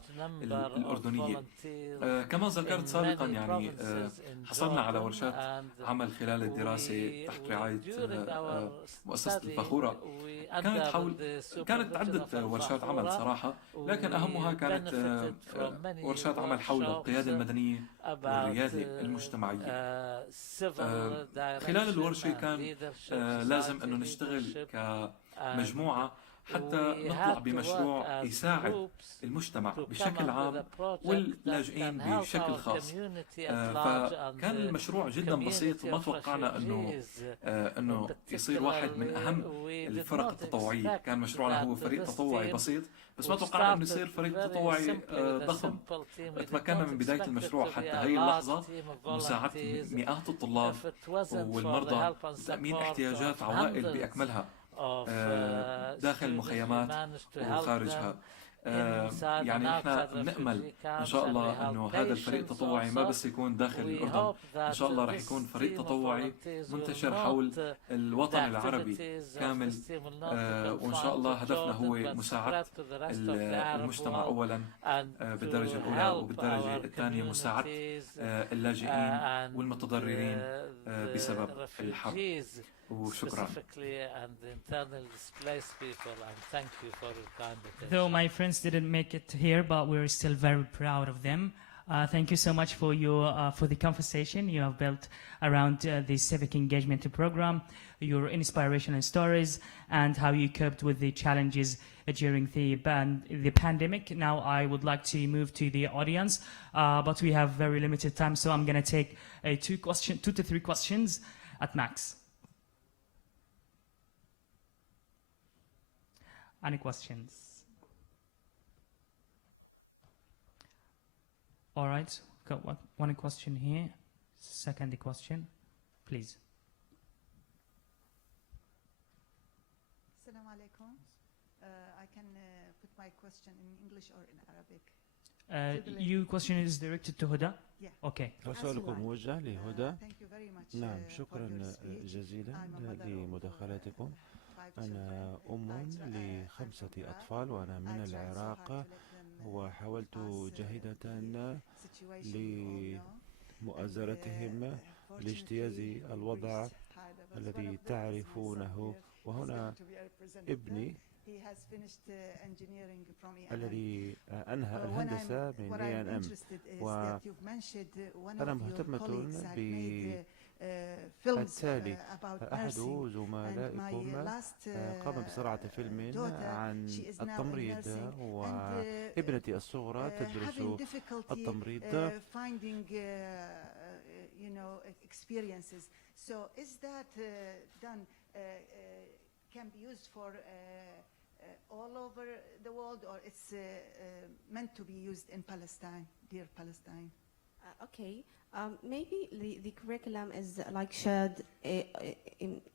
الأردنية. كما ذكرت سابقا يعني حصلنا على ورشات عمل خلال الدراسة تحت رعاية مؤسسة الفخورة. كانت عدة ورشات عمل صراحة، لكن أهمها كانت ورشات عمل حول القيادة المدنية والريادة المجتمعية. خلال الورشة كان لازم أنه نشتغل كمجموعة حتى نطلع بمشروع يساعد المجتمع بشكل عام واللاجئين بشكل خاص. فكان المشروع جدا بسيط، ما توقعنا انه يصير واحد من اهم الفرق التطوعية. كان مشروعنا هو فريق تطوعي بسيط، بس ما توقعنا انه يصير فريق تطوعي ضخم. تمكنا من بداية المشروع حتى هي اللحظة مساعدة مئات الطلاب والمرضى وتأمين احتياجات عوائل بأكملها داخل المخيمات وخارجها. يعني نحن بنأمل إن شاء الله أنه هذا الفريق التطوعي ما بس يكون داخل الأردن، إن شاء الله رح يكون فريق تطوعي منتشر حول الوطن العربي كامل. وإن شاء الله هدفنا هو مساعدة المجتمع أولا بالدرجة الأولى، وبالدرجة الثانية مساعدة اللاجئين والمتضررين بسبب الحرب. وشكرا. Though my friends didn't make it here, but we're still very proud of them. Thank you so much for the conversation you have built around the civic engagement program, your inspirational stories, and how you coped with the challenges during the pandemic. Now I would like to move to the audience, but we have very limited time, so I'm going to take 2 to 3 questions at max. Any questions? All right, got one question here. Second question, please. Assalamu alaikum. I can put my question in English or in Arabic. Your question is directed to Huda? Yeah. Okay. سؤالكم موجه لهدى. Thank you very much. نعم، شكرا جزيلا لمداخلتكم. أنا أم ل5 أطفال وأنا من العراق، وحاولت جاهدة لمؤازرتهم لاجتياز الوضع الذي تعرفونه. وهنا ابني الذي أنهى الهندسة من EAA، وأنا مهتمة بالتالي أحد زملائكم قام بصناعة فيلم عن التمريض، وابنتي الصغرى تدرس التمريض. Can be used for all over the world, or it's meant to be used in Palestine, dear Palestine? Okay. Maybe the curriculum is like shared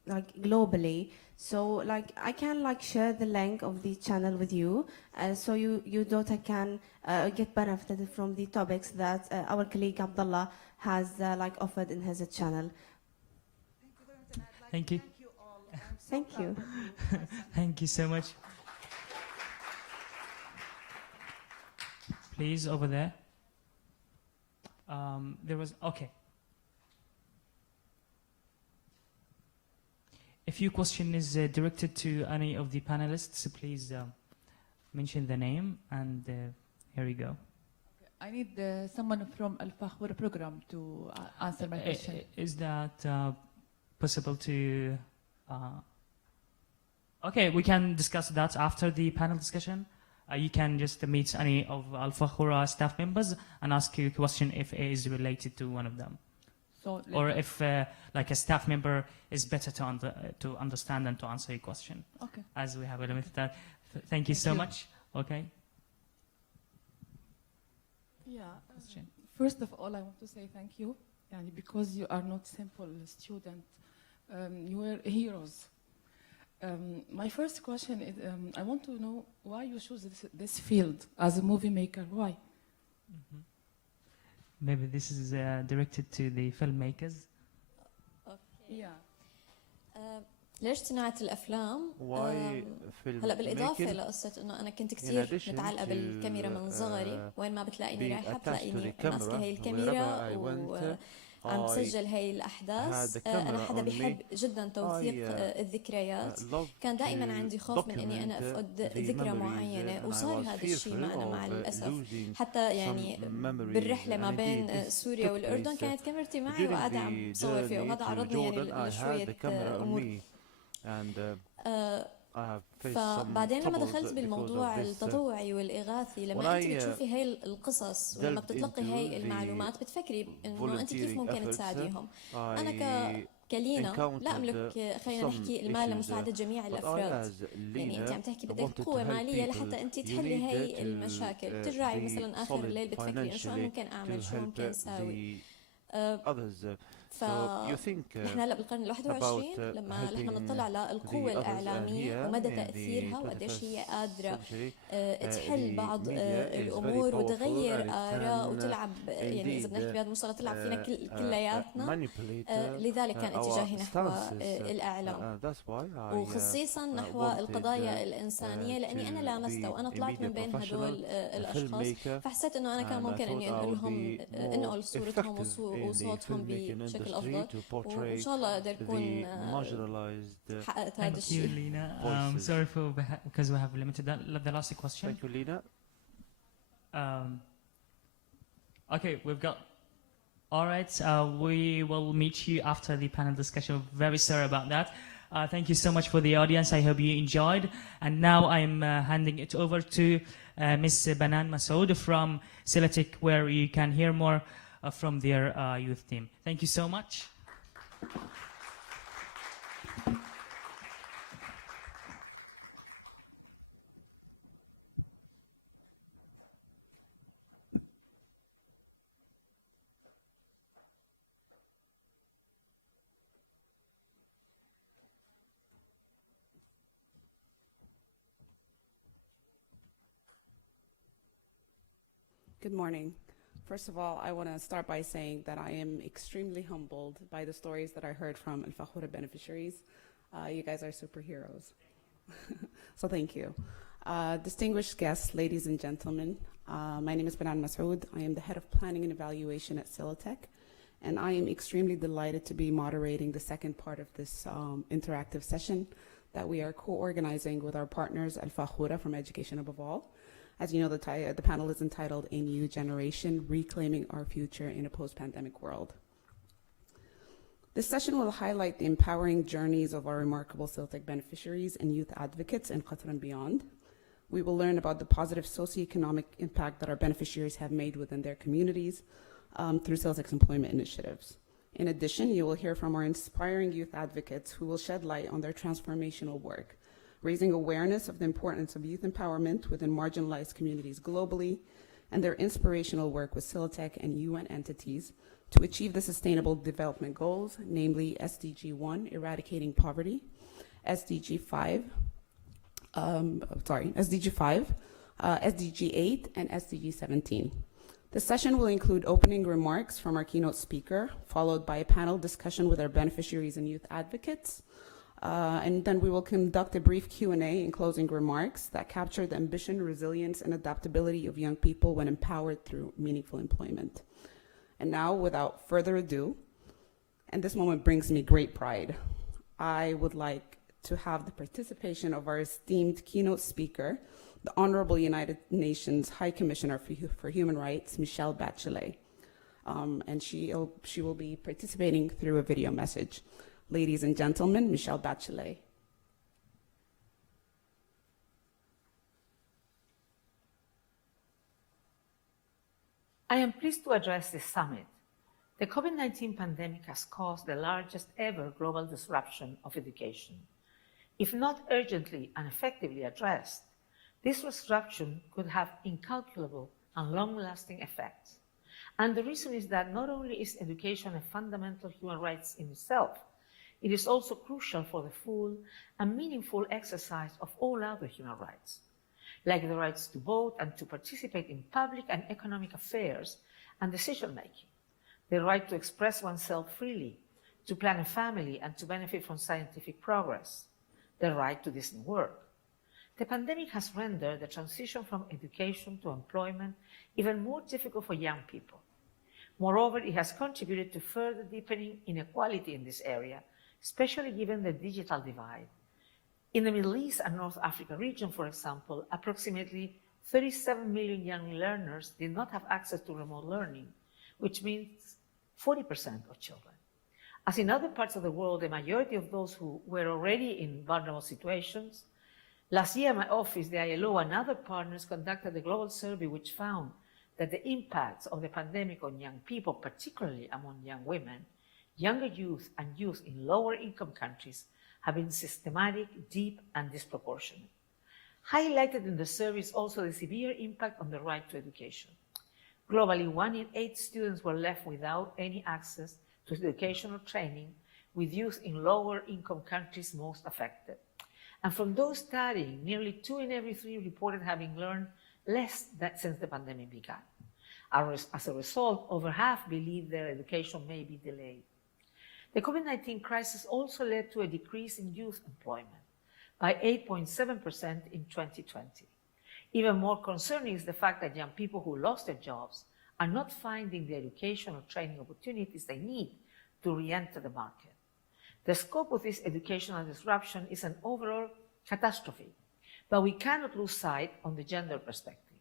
like globally. So like I can like share the link of the channel with you, so your daughter can get benefited from the topics that our colleague Abdullah has like offered in his channel. Thank you. Thank you. Thank you so much. Please, over there. There was, okay. If your question is directed to any of the panelists, please mention the name, and here we go. I need someone from Al Fakhoora program to answer my question. Is that possible to... okay, we can discuss that after the panel discussion. You can just meet any of Al Fakhoora staff members and ask you a question if it is related to one of them. So or if like a staff member is better to understand and to answer your question. Okay. As we have a limited time. Thank you so much. Okay. Yeah. First of all, I want to say thank you, because you are not simple student. You were heroes. My first question is, I want to know why you choose this field as a movie maker. Why? Mm-hmm. Maybe this is directed to the filmmakers. Okay. ليش صناعة الأفلام؟ هلا بالإضافة لقصة إنه أنا كنت كتير متعلقة بالكاميرا من صغري، وين ما بتلاقيني رايحة بتلاقيني ماسكة هي الكاميرا وعم تسجل هي الأحداث. أنا حدا بيحب جدا توثيق الذكريات. كان دائما عندي خوف من إني أنا أفقد ذكرى معينة، وصار هذا الشيء معنا مع الأسف. حتى يعني بالرحلة ما بين سوريا والأردن كانت كاميرتي معي وقاعدة عم بصور فيها، وهذا عرضني يعني لشوية أمور. فبعدين لما دخلت بالموضوع التطوعي والإغاثي، لما أنت بتشوفي هاي القصص ولما بتتلقي هاي المعلومات بتفكري إنه أنت كيف ممكن تساعديهم. أنا كلينا لا أملك، خلينا نحكي، المال لمساعدة جميع الأفراد. يعني أنت عم تحكي بدك قوة مالية لحتى أنت تحلي هاي المشاكل. بترجعي مثلا آخر الليل بتفكري شو ممكن أعمل، شو ممكن أساوي. فنحن هلا بالقرن ال21 لما نطلع على القوة الإعلامية ومدى تأثيرها وقديش هي قادرة تحل بعض الأمور وتغير آراء وتلعب، يعني إذا بدنا نحكي بهذا المصطلح تلعب فينا كلياتنا. لذلك كان اتجاهي نحو الإعلام وخصيصا نحو القضايا الإنسانية، لأني أنا لامستها وأنا طلعت من بين هدول الأشخاص، فحسيت إنه أنا كان ممكن إني أنقل صورتهم وصوتهم بشكل أفضل، وإن شاء الله أقدر أكون حققت هذا الشيء. Thank you, Lina. Sorry because we have limited the last question. Thank you, Lina. Okay, we've got. All right, we will meet you after the panel discussion. Very sorry about that. Thank you so much for the audience. I hope you enjoyed. And now I'm handing it over to Ms. Banan Masoud from Silatech, where you can hear more from their youth team. Thank you so much. Good morning. First of all, I want to start by saying that I am extremely humbled by the stories that I heard from Al Fakhoora beneficiaries. You guys are superheroes. So thank you. Distinguished guests, ladies and gentlemen, my name is Banan Masoud. I am the head of planning and evaluation at Silatech, and I am extremely delighted to be moderating the second part of this interactive session that we are co-organizing with our partners Al Fakhoora from Education Above All. As you know, the panel is entitled A New Generation, Reclaiming Our Future in a Post-Pandemic World. This session will highlight the empowering journeys of our remarkable Silatech beneficiaries and youth advocates in Qatar and beyond. We will learn about the positive socioeconomic impact that our beneficiaries have made within their communities through Silatech's employment initiatives. In addition, you will hear from our inspiring youth advocates who will shed light on their transformational work, raising awareness of the importance of youth empowerment within marginalized communities globally, and their inspirational work with Silatech and UN entities to achieve the Sustainable Development Goals, namely SDG 1, eradicating poverty, SDG 5, SDG 8, and SDG 17. The session will include opening remarks from our keynote speaker, followed by a panel discussion with our beneficiaries and youth advocates. And then we will conduct a brief Q&A and closing remarks that capture the ambition, resilience, and adaptability of young people when empowered through meaningful employment. And now, without further ado, and this moment brings me great pride, I would like to have the participation of our esteemed keynote speaker, the Honorable United Nations High Commissioner for Human Rights, Michelle Bachelet. And she will be participating through a video message. Ladies and gentlemen, Michelle Bachelet. I am pleased to address this summit. The COVID-19 pandemic has caused the largest ever global disruption of education. If not urgently and effectively addressed, this disruption could have incalculable and long-lasting effects. And the reason is that not only is education a fundamental human right in itself, it is also crucial for the full and meaningful exercise of all other human rights, like the rights to vote and to participate in public and economic affairs and decision-making, the right to express oneself freely, to plan a family and to benefit from scientific progress, the right to decent work. The pandemic has rendered the transition from education to employment even more difficult for young people. Moreover, it has contributed to further deepening inequality in this area, especially given the digital divide. In the Middle East and North Africa region, for example, approximately 37 million young learners did not have access to remote learning, which means 40% of children. As in other parts of the world, the majority of those who were already in vulnerable situations. Last year, my office, the ILO, and other partners conducted a global survey which found that the impacts of the pandemic on young people, particularly among young women, younger youth, and youth in lower income countries have been systematic, deep, and disproportionate. Highlighted in the survey is also the severe impact on the right to education. Globally, 1 in 8 students were left without any access to educational training, with youth in lower income countries most affected. And from those studying, nearly 2 in every 3 reported having learned less since the pandemic began. As a result, over half believe their education may be delayed. The COVID-19 crisis also led to a decrease in youth employment by 8.7% in 2020. Even more concerning is the fact that young people who lost their jobs are not finding the education or training opportunities they need to re-enter the market. The scope of this educational disruption is an overall catastrophe, but we cannot lose sight on the gender perspective.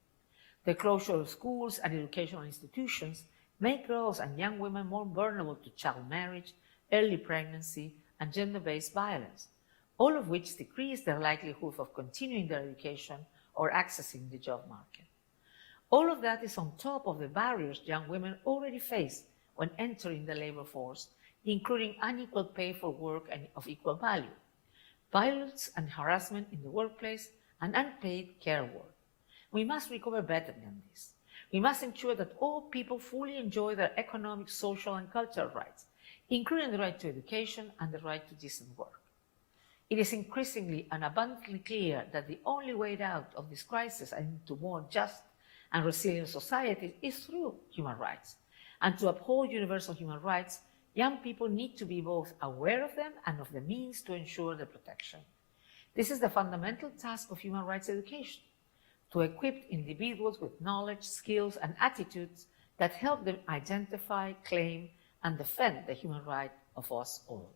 The closure of schools and educational institutions make girls and young women more vulnerable to child marriage, early pregnancy, and gender-based violence, all of which decrease their likelihood of continuing their education or accessing the job market. All of that is on top of the barriers young women already face when entering the labor force, including unequal pay for work and of equal value, violence and harassment in the workplace, and unpaid care work. We must recover better than this. We must ensure that all people fully enjoy their economic, social, and cultural rights, including the right to education and the right to decent work. It is increasingly and abundantly clear that the only way out of this crisis and to more just and resilient societies is through human rights. And to uphold universal human rights, young people need to be both aware of them and of the means to ensure their protection. This is the fundamental task of human rights education, to equip individuals with knowledge, skills, and attitudes that help them identify, claim, and defend the human right of us all.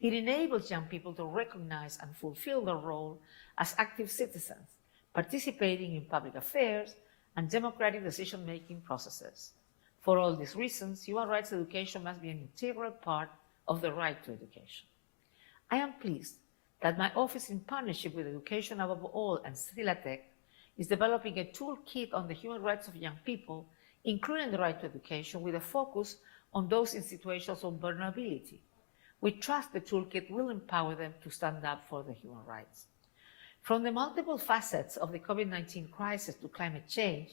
It enables young people to recognize and fulfill their role as active citizens, participating in public affairs and democratic decision-making processes. For all these reasons, human rights education must be an integral part of the right to education. I am pleased that my office, in partnership with Education Above All and Silatech, is developing a toolkit on the human rights of young people, including the right to education, with a focus on those in situations of vulnerability. We trust the toolkit will empower them to stand up for their human rights. From the multiple facets of the COVID-19 crisis to climate change,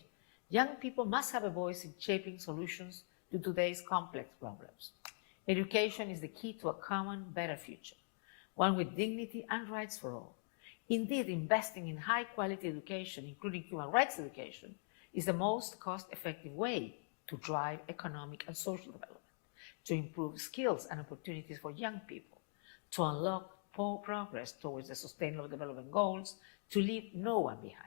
Young people must have a voice in shaping solutions to today's complex problems. Education is the key to a common, better future, one with dignity and rights for all. Indeed, investing in high-quality education, including human rights education, is the most cost-effective way to drive economic and social development, to improve skills and opportunities for young people, to unlock progress towards the Sustainable Development Goals, to leave no one behind.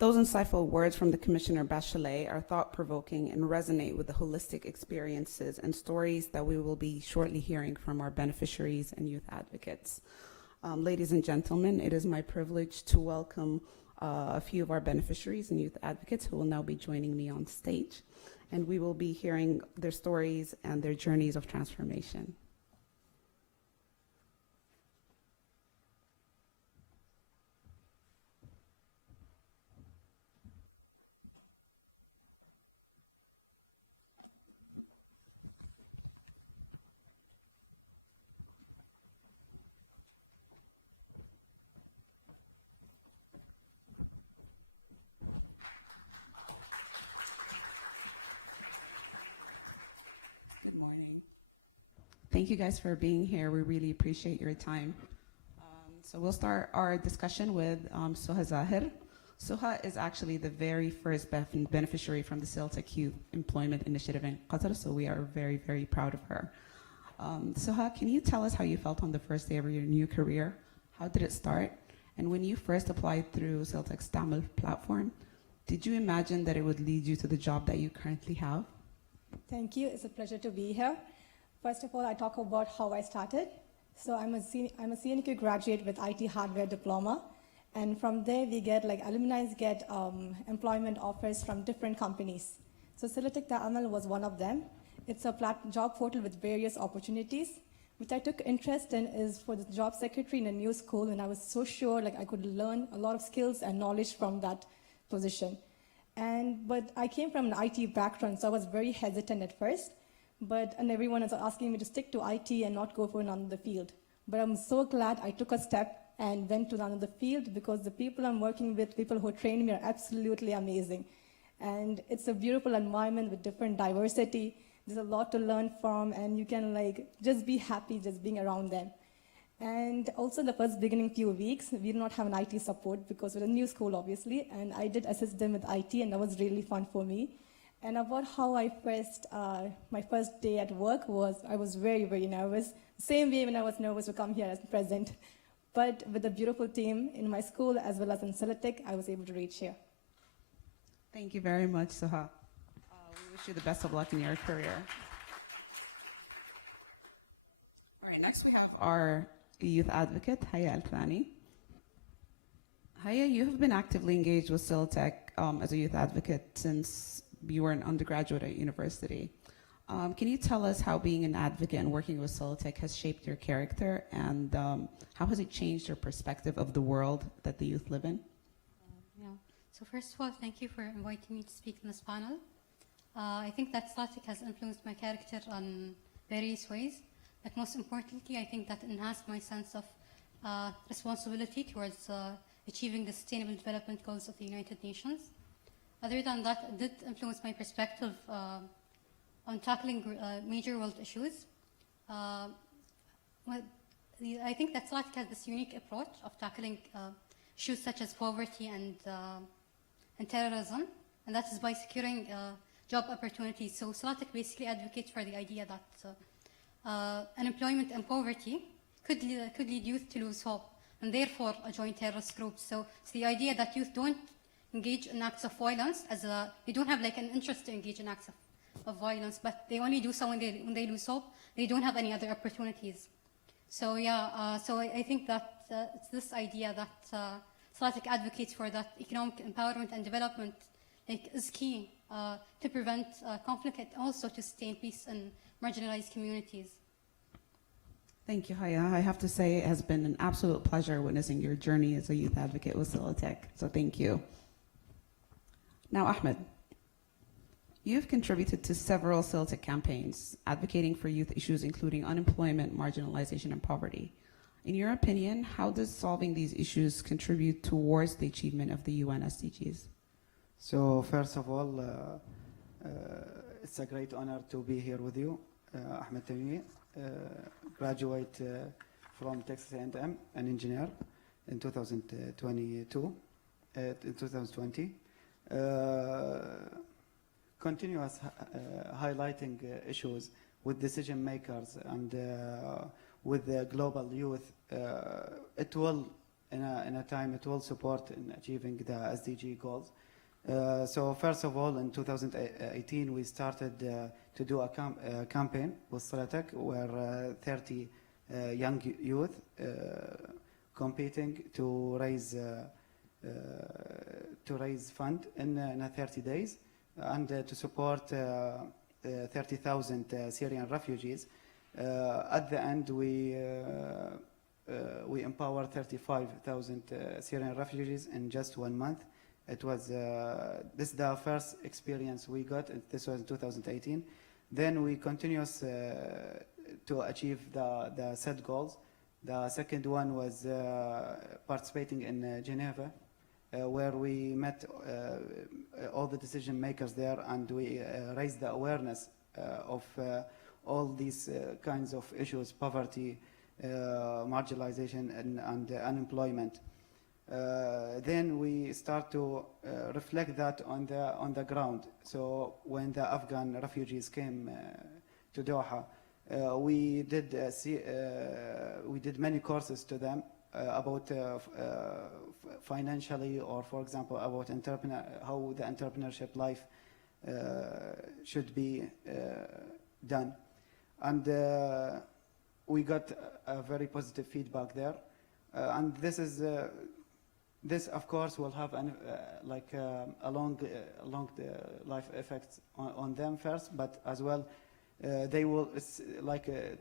Those insightful words from the Commissioner Bachelet are thought-provoking and resonate with the holistic experiences and stories that we will be shortly hearing from our beneficiaries and youth advocates. Ladies and gentlemen, it is my privilege to welcome a few of our beneficiaries and youth advocates who will now be joining me on stage, and we will be hearing their stories and their journeys of transformation. Good morning. Thank you guys for being here. We really appreciate your time. So we'll start our discussion with Suha Zahir. Suha is actually the very first beneficiary from the Silatech Youth Employment Initiative in Qatar, so we are very, very proud of her. Suha, can you tell us how you felt on the first day of your new career? How did it start? And when you first applied through Silatech's Tamil platform, did you imagine that it would lead you to the job that you currently have? Thank you. It's a pleasure to be here. First of all, I talk about how I started. So I'm a CNQ graduate with IT hardware diploma. And from there, we get, alumni get employment offers from different companies. So Silatech Tamil was one of them. It's a job portal with various opportunities, which I took interest in is for the job secretary in a new school. And I was so sure I could learn a lot of skills and knowledge from that position. But I came from an IT background, so I was very hesitant at first. And everyone was asking me to stick to IT and not go for another field. But I'm so glad I took a step and went to another field because the people I'm working with, people who train me, are absolutely amazing. And it's a beautiful environment with different diversity. There's a lot to learn from, and you can just be happy just being around them. And also the first beginning few weeks, we did not have an IT support because we're a new school, obviously, and I did assist them with IT, and that was really fun for me. And about how my first day at work was, I was very, very nervous. Same way when I was nervous to come here as present. But with a beautiful team in my school as well as in Silatech, I was able to reach here. Thank you very much, Suha. We wish you the best of luck in your career. All right, next we have our youth advocate, Haya Al-Thani. Haya, you have been actively engaged with Silatech as a youth advocate since you were an undergraduate at university. Can you tell us how being an advocate and working with Silatech has shaped your character, and how has it changed your perspective of the world that the youth live in? So first of all, thank you for inviting me to speak in this panel. I think that Silatech has influenced my character on various ways. But most importantly, I think that enhanced my sense of responsibility towards achieving the Sustainable Development Goals of the United Nations. Other than that, it did influence my perspective on tackling major world issues. I think that Silatech has this unique approach of tackling issues such as poverty and terrorism, and that is by securing job opportunities. So Silatech basically advocates for the idea that unemployment and poverty could lead youth to lose hope and therefore join terrorist groups. So it's the idea that youth don't engage in acts of violence, they don't have an interest to engage in acts of violence, but they only do so when they lose hope. They don't have any other opportunities. So so I think that it's this idea that Silatech advocates for, that economic empowerment and development is key to prevent conflict and also to sustain peace in marginalized communities. Thank you, Haya. I have to say it has been an absolute pleasure witnessing your journey as a youth advocate with Silatech, so thank you. Now, Ahmed, you've contributed to several Silatech campaigns advocating for youth issues including unemployment, marginalization, and poverty. In your opinion, how does solving these issues contribute towards the achievement of the UN SDGs? So first of all, it's a great honor to be here with you. Ahmed Tami, graduate from Texas A&M, an engineer in 2020. Continuous highlighting issues with decision makers and with the global youth, it will, in a time, it will support in achieving the SDG goals. So first of all, in 2018, we started to do a campaign with Silatech where 30 young youth competing to raise fund in 30 days and to support 30,000 Syrian refugees. At the end, we empowered 35,000 Syrian refugees in just 1 month. It was this is the first experience we got. This was in 2018. Then we continues to achieve the set goals. The second one was participating in Geneva, where we met all the decision makers there, and we raised the awareness of all these kinds of issues: poverty, marginalization, and unemployment. Then we start to reflect that on the ground. So when the Afghan refugees came to Doha, we did many courses to them about financially, or for example about how the entrepreneurship life should be done, and we got a very positive feedback there, and this of course will have along the life effects on them first, but as well they will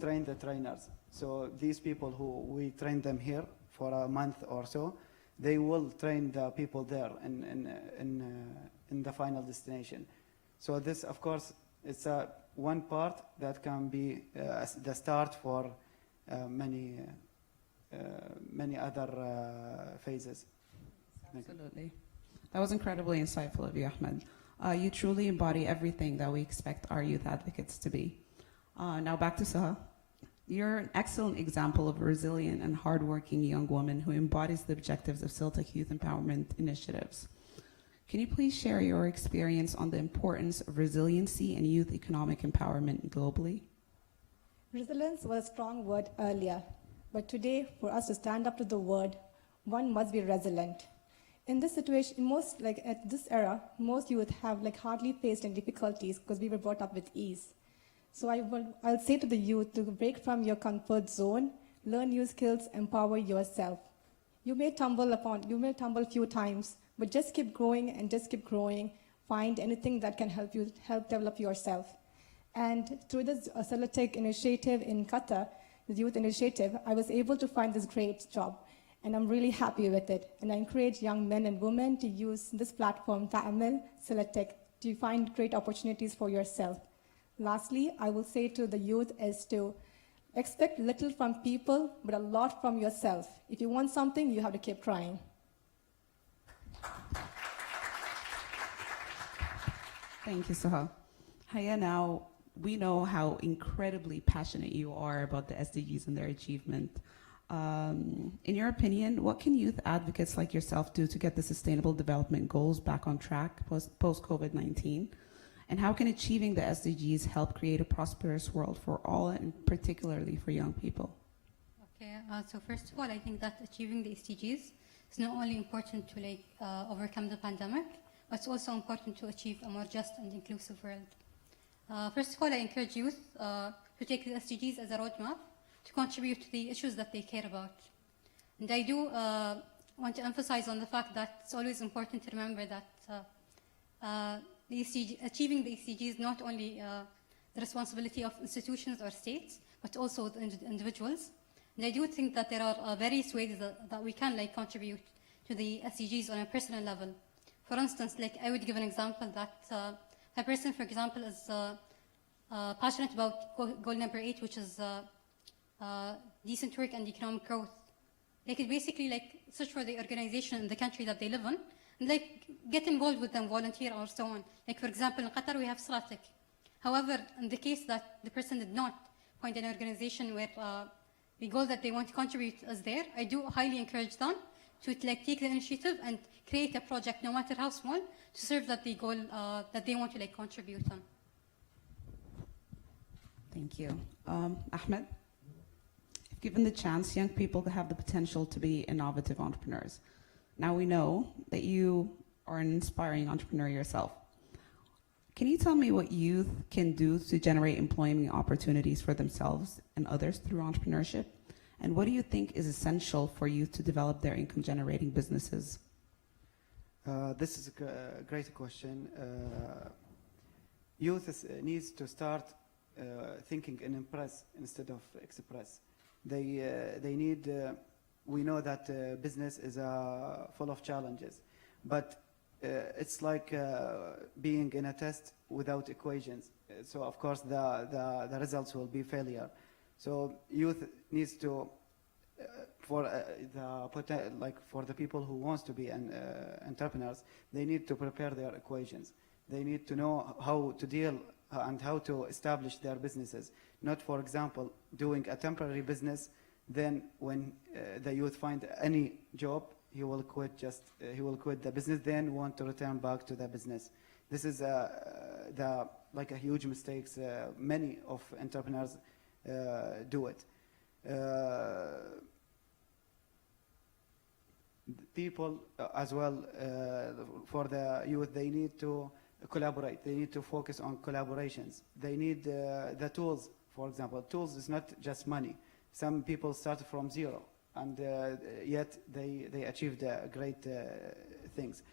train the trainers. So these people who we train them here for a month or so, they will train the people there in the final destination. So this of course it's one part that can be the start for many other phases. Absolutely. That was incredibly insightful of you, Ahmed. You truly embody everything that we expect our youth advocates to be. Now back to Suha. You're an excellent example of a resilient and hardworking young woman who embodies the objectives of Silatech Youth Empowerment Initiatives. Can you please share your experience on the importance of resiliency and youth economic empowerment globally? Resilience was a strong word earlier, but today, for us to stand up to the word, one must be resilient. In this situation, at this era, most youth have hardly faced any difficulties because we were brought up with ease. So I'll say to the youth to break from your comfort zone, learn new skills, empower yourself. You may tumble a few times, but just keep growing and just keep growing. Find anything that can help develop yourself. And through this Silatech initiative in Qatar, the youth initiative, I was able to find this great job. And I'm really happy with it. And I encourage young men and women to use this platform, Ta'amil Silatech, to find great opportunities for yourself. Lastly, I will say to the youth is to expect little from people, but a lot from yourself. If you want something, you have to keep trying. Thank you, Suha. Haya, now we know how incredibly passionate you are about the SDGs and their achievement. In your opinion, what can youth advocates like yourself do to get the Sustainable Development Goals back on track post-COVID-19? And how can achieving the SDGs help create a prosperous world for all, and particularly for young people? Okay, so first of all, I think that achieving the SDGs is not only important to overcome the pandemic, but it's also important to achieve a more just and inclusive world. First of all, I encourage youth to take the SDGs as a roadmap to contribute to the issues that they care about. And I do want to emphasize on the fact that it's always important to remember that achieving the SDGs is not only the responsibility of institutions or states, but also the individuals. And I do think that there are various ways that we can contribute to the SDGs on a personal level. For instance, I would give an example that a person, for example, is passionate about goal number 8, which is decent work and economic growth. They could basically like search for the organization in the country that they live in and like get involved with them, volunteer or so on. Like for example, in Qatar we have Silatech. However, in the case that the person did not find an organization where the goal that they want to contribute is there, I do highly encourage them to like take the initiative and create a project, no matter how small, to serve that the goal that they want to like contribute on. Thank you. Ahmed, if given the chance, young people have the potential to be innovative entrepreneurs. Now we know that you are an inspiring entrepreneur yourself. Can you tell me what youth can do to generate employment opportunities for themselves and others through entrepreneurship? And what do you think is essential for youth to develop their income-generating businesses? This is a great question. Youth needs to start thinking and impress instead of express. They need, we know that business is full of challenges, but it's like being in a test without equations. So of course the results will be failure. So youth needs to, for the people who wants to be entrepreneurs, they need to prepare their equations. They need to know how to deal and how to establish their businesses. Not, for example, doing a temporary business, then when the youth find any job, he will quit the business, then want to return back to the business. This is like a huge mistake. Many of entrepreneurs do it. People as well, for the youth, they need to collaborate. They need to focus on collaborations. They need the tools, for example. Tools is not just money. Some people start from zero, and yet they achieved great things.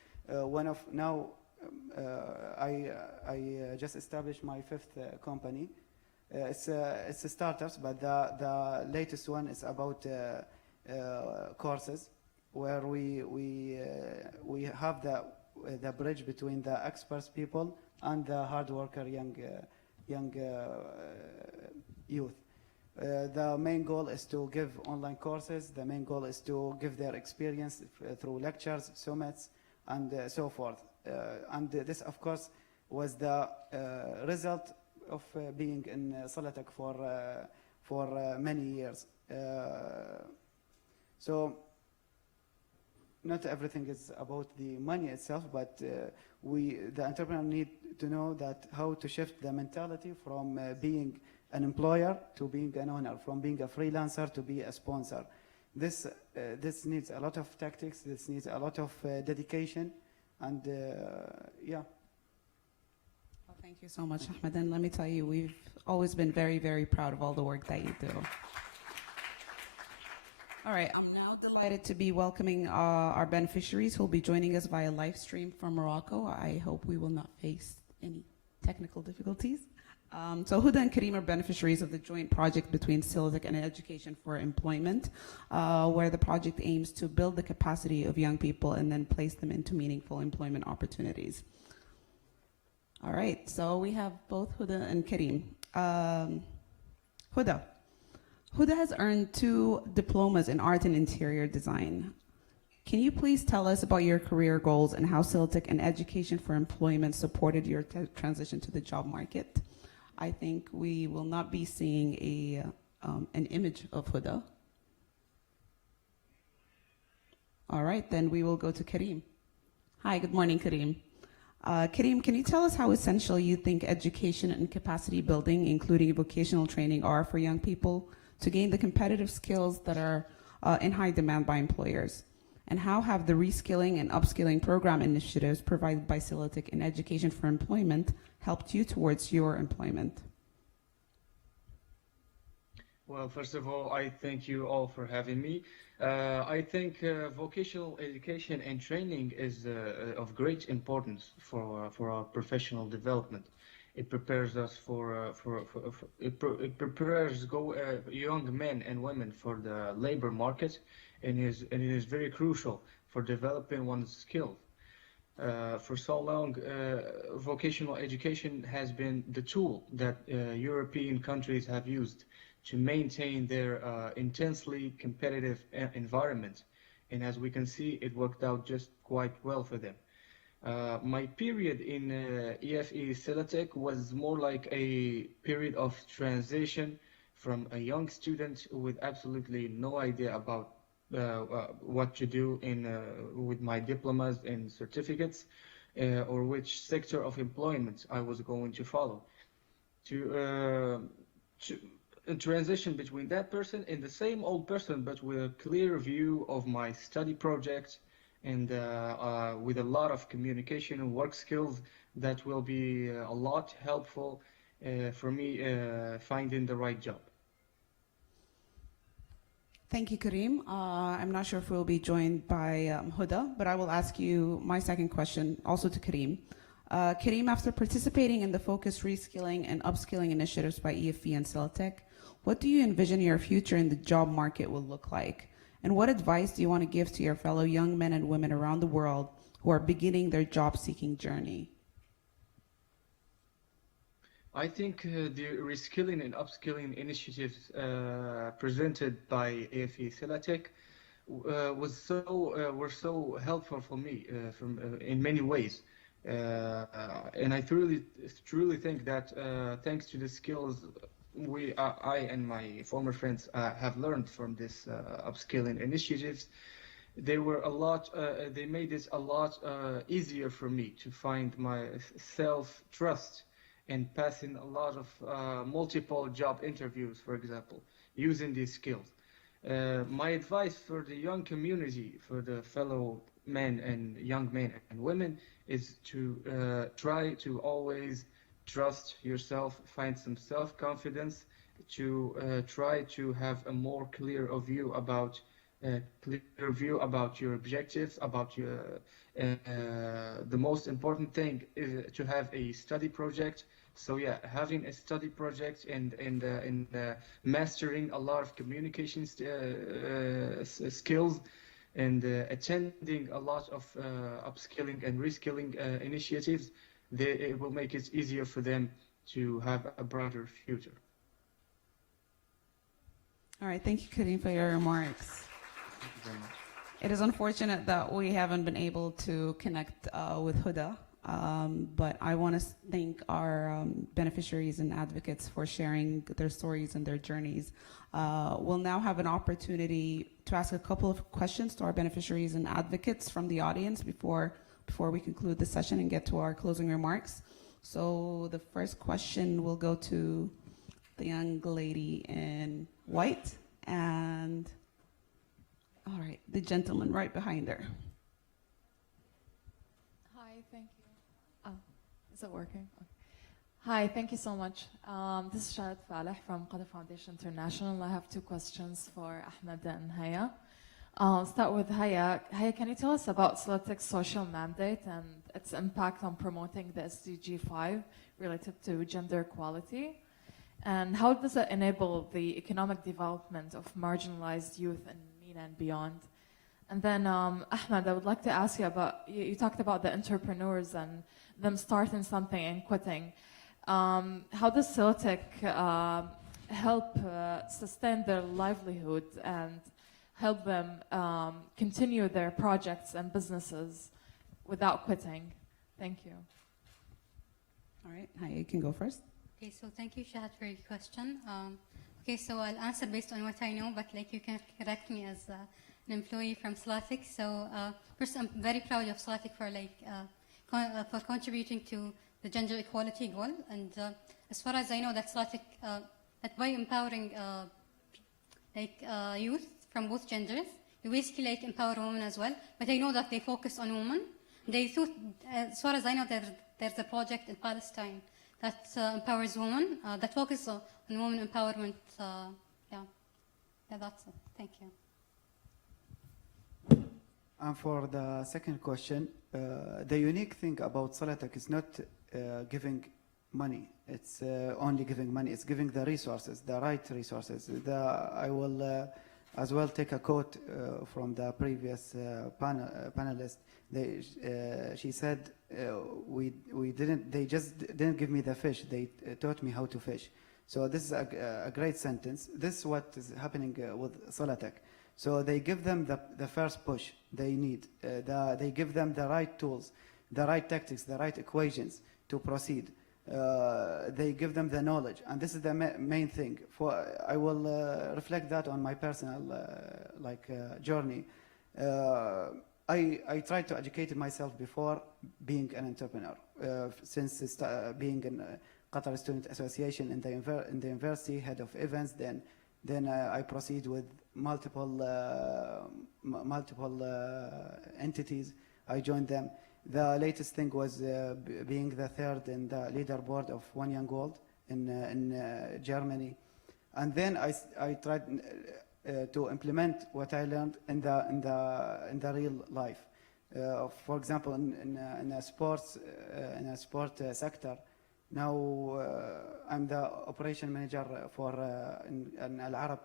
I just established my 5th company. It's a startups, but the latest one is about courses, where we have the bridge between the experts people and the hard worker young youth. The main goal is to give online courses. The main goal is to give their experience through lectures, summits, and so forth. And this, of course, was the result of being in Silatech for many years. So not everything is about the money itself, but the entrepreneur need to know that how to shift the mentality from being an employer to being an owner, from being a freelancer to be a sponsor. This needs a lot of tactics. This needs a lot of dedication, and yeah. Well, thank you so much, Ahmed. And let me tell you, we've always been very, very proud of all the work that you do. All right, I'm now delighted to be welcoming our beneficiaries who will be joining us via live stream from Morocco. I hope we will not face any technical difficulties. So Huda and Kareem are beneficiaries of the joint project between Civic and Education for Employment, where the project aims to build the capacity of young people and then place them into meaningful employment opportunities. All right, so we have both Huda and Kareem. Huda has earned 2 diplomas in art and interior design. Can you please tell us about your career goals and how Civic and Education for Employment supported your transition to the job market? I think we will not be seeing an image of Huda. All right, then we will go to Kareem. Hi, good morning, Kareem. Kareem, can you tell us how essential you think education and capacity building, including vocational training, are for young people to gain the competitive skills that are in high demand by employers? And how have the reskilling and upskilling program initiatives provided by Civic and Education for Employment helped you towards your employment? Well, first of all, I thank you all for having me. I think vocational education and training is of great importance for our professional development. It prepares us it prepares young men and women for the labor market, and it is very crucial for developing one's skills. For so long, vocational education has been the tool that European countries have used to maintain their intensely competitive environment. And as we can see, it worked out just quite well for them. My period in EAA Silatech was more like a period of transition from a young student with absolutely no idea about what to do with my diplomas and certificates, or which sector of employment I was going to follow. To transition between that person and the same old person, but with a clear view of my study project and with a lot of communication and work skills that will be a lot helpful for me finding the right job. Thank you, Kareem. I'm not sure if we'll be joined by Huda, but I will ask you my second question also to Kareem. Kareem, after participating in the focused reskilling and upskilling initiatives by EFE and Silatech, what do you envision your future in the job market will look like? And what advice do you want to give to your fellow young men and women around the world who are beginning their job-seeking journey? I think the reskilling and upskilling initiatives presented by EFE Silatech were so helpful for me in many ways. And I truly think that thanks to the skills I and my former friends have learned from this upskilling initiatives, they made it a lot easier for me to find my self-trust and passing a lot of multiple job interviews, for example, using these skills. My advice for the young community, for the fellow men and young men and women, is to try to always trust yourself, find some self-confidence, to try to have a more clear view about your objectives, about your the most important thing is to have a study project. So yeah, having a study project and mastering a lot of communication skills and attending a lot of upskilling and reskilling initiatives, it will make it easier for them to have a brighter future. All right, thank you, Kareem, for your remarks. Thank you very much. It is unfortunate that we haven't been able to connect with Huda, but I want to thank our beneficiaries and advocates for sharing their stories and their journeys. We'll now have an opportunity to ask a couple of questions to our beneficiaries and advocates from the audience before we conclude the session and get to our closing remarks. So the first question will go to the young lady in white and, all right, the gentleman right behind her. Hi, thank you. Oh, is it working? Okay. Hi, thank you so much. This is Sharat Faleh from Qadr Foundation International. I have two questions for Ahmed and Haya. I'll start with Haya. Haya, can you tell us about Silatech's social mandate and its impact on promoting the SDG 5 related to gender equality? And how does it enable the economic development of marginalized youth in MENA and beyond? And then Ahmed, I would like to ask you about, you talked about the entrepreneurs and them starting something and quitting. How does Silatech help sustain their livelihood and help them continue their projects and businesses without quitting? Thank you. All right, Haya, you can go first. Okay, so thank you, Shahad, for your question. Okay, so I'll answer based on what I know, but like you can correct me as an employee from Silatech. So first, I'm very proud of Silatech for for contributing to the gender equality goal. And as far as I know, that Silatech, that by empowering youth from both genders, they basically empower women as well. But I know that they focus on women. They thought, as far as I know, there's a project in Palestine that empowers women, that focuses on women empowerment. Yeah, that's it. Thank you. And for the second question, the unique thing about Silatech is not giving money. It's only giving money. It's giving the resources, the right resources. I will as well take a quote from the previous panelist. She said, they just didn't give me the fish. They taught me how to fish. So this is a great sentence. This is what is happening with Silatech. So they give them the first push they need. They give them the right tools, the right tactics, the right equations to proceed. They give them the knowledge, and this is the main thing. I will reflect that on my personal journey. I tried to educate myself before being an entrepreneur. Since being in Qatar Student Association in the university, head of events, then I proceed with multiple entities. I joined them. The latest thing was being the third in the leaderboard of One Young World in Germany, and then I tried to implement what I learned in the real life. For example, in a sports sector. Now I'm the operation manager for an Al Arab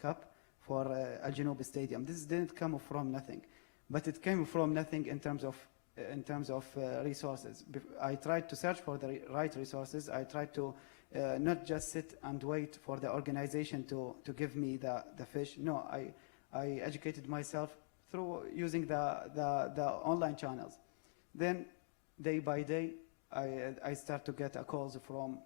Cup for Al Janoub Stadium. This didn't come from nothing, but it came from nothing in terms of resources. I tried to search for the right resources. I tried to not just sit and wait for the organization to give me the fish. No, I educated myself through using the online channels. Then day by day, I start to get calls from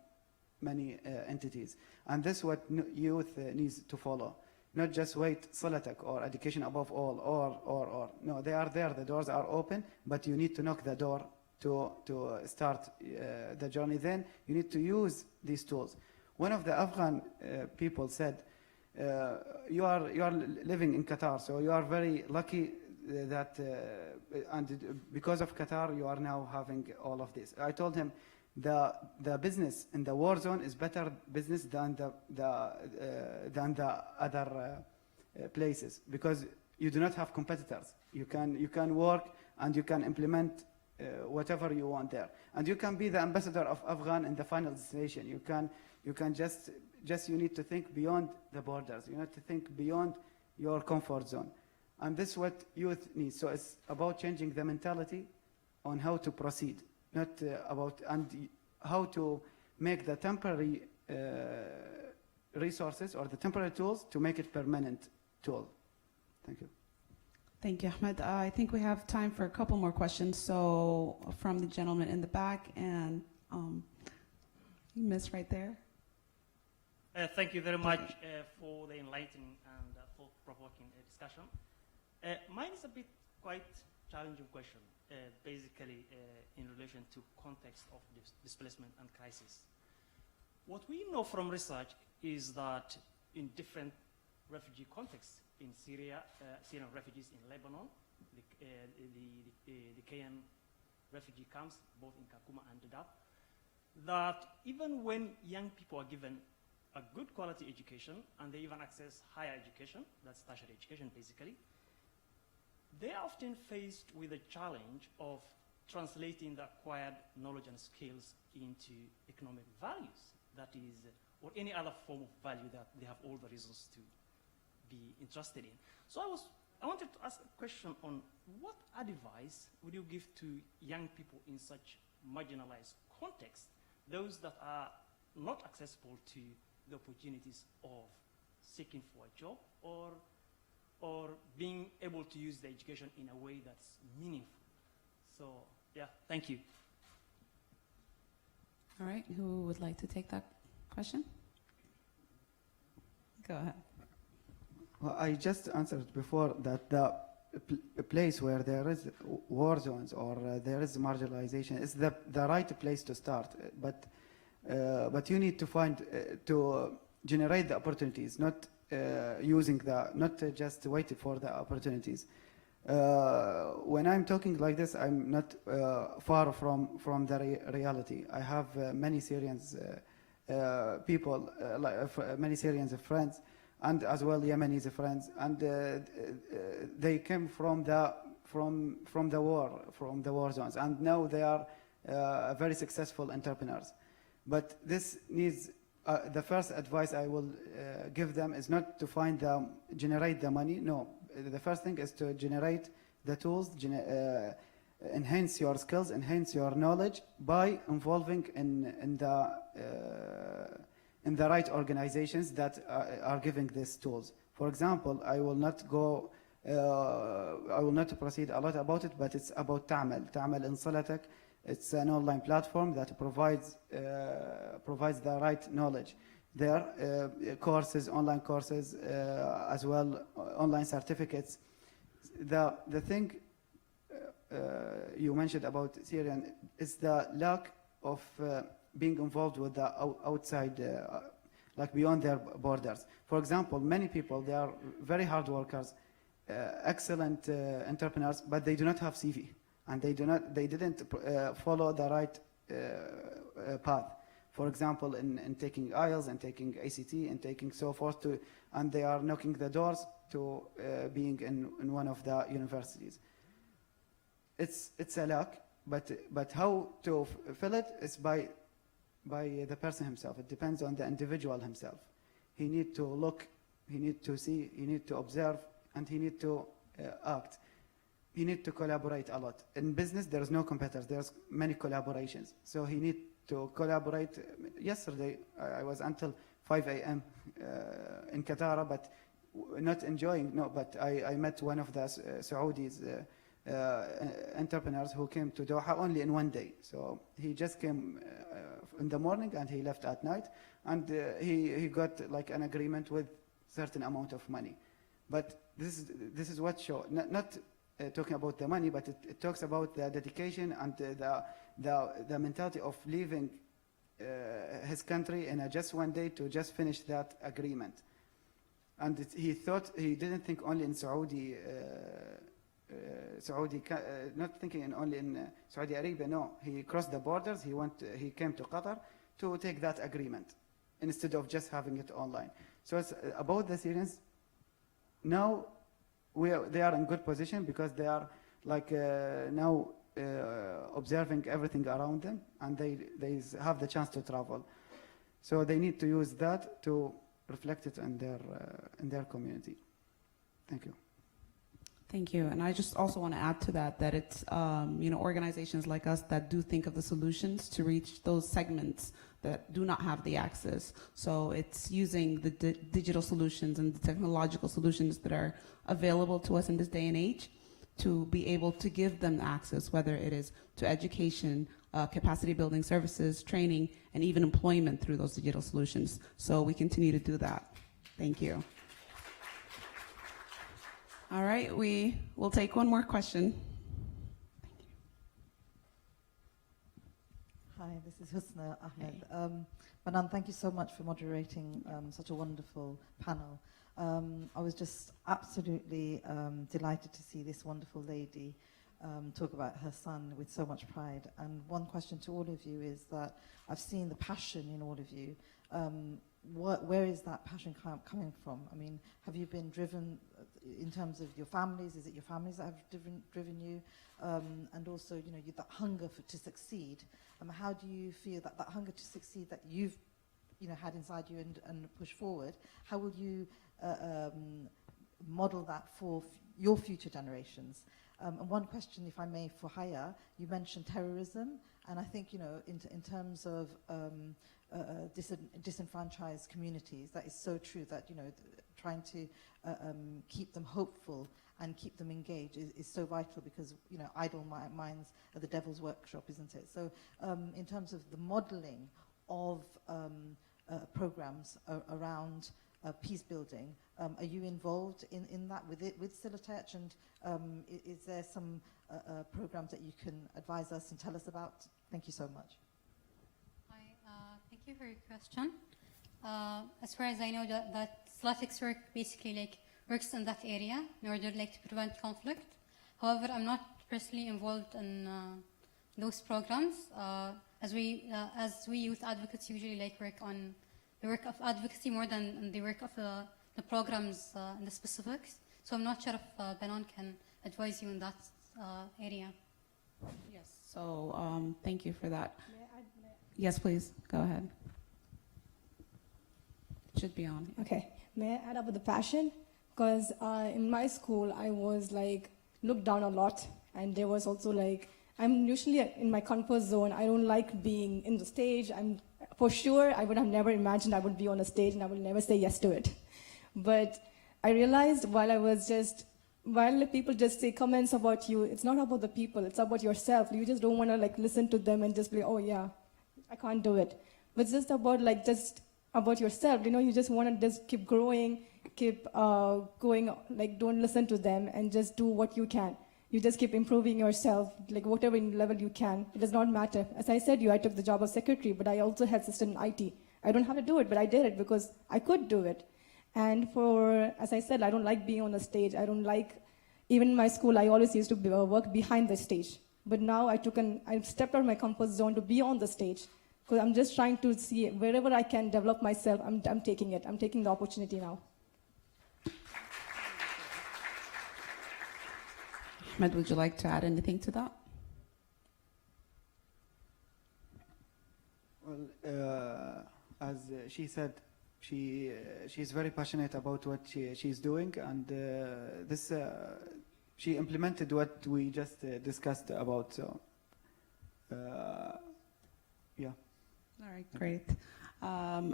many entities. And this is what youth needs to follow. Not just wait Silatech or education above all or. No, they are there, the doors are open, but you need to knock the door to start the journey. Then you need to use these tools. One of the Afghan people said, you are living in Qatar, so you are very lucky that and because of Qatar you are now having all of this. I told him the business in the war zone is better business than the other places, because you do not have competitors. You can work and you can implement whatever you want there, and you can be the ambassador of Afghan in the final destination. You can just you need to think beyond the borders. You need to think beyond your comfort zone. And this is what youth needs. So it's about changing the mentality on how to proceed, not about and how to make the temporary resources or the temporary tools to make it permanent tool. Thank you. Thank you, Ahmed. I think we have time for a couple more questions. So from the gentleman in the back, and you missed right there. Thank you very much for the enlightening and thought-provoking discussion. Mine is a bit quite challenging question, basically in relation to context of displacement and crisis. What we know from research is that in different refugee contexts, in Syria, Syrian refugees in Lebanon, the Kenyan refugee camps, both in Kakuma and Dadaab, that even when young people are given a good quality education and they even access higher education, that's tertiary education basically, they are often faced with the challenge of translating the acquired knowledge and skills into economic values, that is, or any other form of value that they have all the reasons to be interested in. So I wanted to ask a question on what advice would you give to young people in such marginalized contexts, those that are not accessible to the opportunities of seeking for a job or being able to use the education in a way that's meaningful. So, yeah, thank you. All right, who would like to take that question? Go ahead. Well, I just answered before that a place where there is war zones or there is marginalization is the right place to start. But you need to find to generate the opportunities, not not just waiting for the opportunities. When I'm talking like this, I'm not far from the reality. I have many Syrians people, many Syrians friends, and as well Yemenis friends, and they came from the war zones, and now they are very successful entrepreneurs. But this needs. The first advice I will give them is not to generate the money. No, the first thing is to generate the tools, enhance your skills, enhance your knowledge by involving in in the right organizations that are giving these tools. For example, I will not proceed a lot about it, but it's about Ta'mal. Ta'mal in Silatech, it's an online platform that provides the right knowledge. There courses, online courses, as well online certificates. The thing you mentioned about Syrian is the lack of being involved with the outside, like beyond their borders. For example, many people, they are very hard workers, excellent entrepreneurs, but they do not have CV, and they didn't follow the right path. For example, in taking IELTS and taking ACT and taking so forth, and they are knocking the doors to being in one of the universities. It's a lack, but how to fill it is by the person himself. It depends on the individual himself. He need to look, he need to see, he need to observe, and he need to act. He need to collaborate a lot. In business, there's no competitors. There's many collaborations. So he need to collaborate. Yesterday, I was until 5 a.m. In Qatar, but not enjoying. No, but I met one of the Saudi's entrepreneurs who came to Doha only in one day. So he just came in the morning and he left at night, and he got like an agreement with certain amount of money. But this is what show not talking about the money, but it talks about the dedication and the mentality of leaving his country in just one day to just finish that agreement. And he didn't think only in Saudi, not thinking only in Saudi Arabia. No, he crossed the borders. He came to Qatar to take that agreement instead of just having it online. So it's about the Syrians. Now they are in good position because they are like now observing everything around them, and they have the chance to travel. So they need to use that to reflect it in their community. Thank you. Thank you. And I just also want to add to that it's organizations like us that do think of the solutions to reach those segments that do not have the access. So it's using the digital solutions and the technological solutions that are available to us in this day and age to be able to give them access, whether it is to education, capacity building services, training, and even employment through those digital solutions. So we continue to do that. Thank you. All right, we will take one more question. Hi, this is Husna Ahmed. Manan, thank you so much for moderating such a wonderful panel. I was just absolutely delighted to see this wonderful lady talk about her son with so much pride. And one question to all of you is that I've seen the passion in all of you. Where is that passion coming from? I mean, have you been driven in terms of your families? Is it your families that have driven you? And also, that hunger to succeed. How do you feel that hunger to succeed that you've had inside you and push forward, how will you model that for your future generations? And one question, if I may, for Haya, you mentioned terrorism, and I think, in terms of disenfranchised communities, that is so true, that, trying to keep them hopeful and keep them engaged is so vital, because, idle minds are the devil's workshop, isn't it? So in terms of the modeling of programs around peace building, are you involved in that with Silatech, and is there some programs that you can advise us and tell us about? Thank you so much. Hi, thank you for your question. As far as I know, that Silatech's work basically works in that area in order to prevent conflict. However, I'm not personally involved in those programs. As we youth advocates usually work on the work of advocacy more than the work of the programs and the specifics. So I'm not sure if Benon can advise you in that area. Yes. So thank you for that. Yes, please go ahead. It should be on. Okay. May I add up with the passion? Because in my school, I was looked down a lot, and there was also I'm usually in my comfort zone. I don't like being in the stage. I'm for sure, I would have never imagined I would be on a stage and I would never say yes to it. But I realized while people just say comments about you, it's not about the people, it's about yourself. You just don't want to like listen to them and just be, oh yeah, I can't do it. But it's just about yourself. You know, you just want to just keep growing, keep going, like don't listen to them and just do what you can. You just keep improving yourself, like whatever level you can. It does not matter. As I said, I took the job of secretary, but I also had assistant in IT. I don't have to do it, but I did it because I could do it. And as I said, I don't like being on the stage. I don't like, even in my school, I always used to work behind the stage. But now I stepped out of my comfort zone to be on the stage. Because I'm just trying to see wherever I can develop myself, I'm taking it. I'm taking the opportunity now. Ahmed, would you like to add anything to that? Well, as she said, she's very passionate about what she's doing, and she implemented what we just discussed about. So, yeah. All right, great.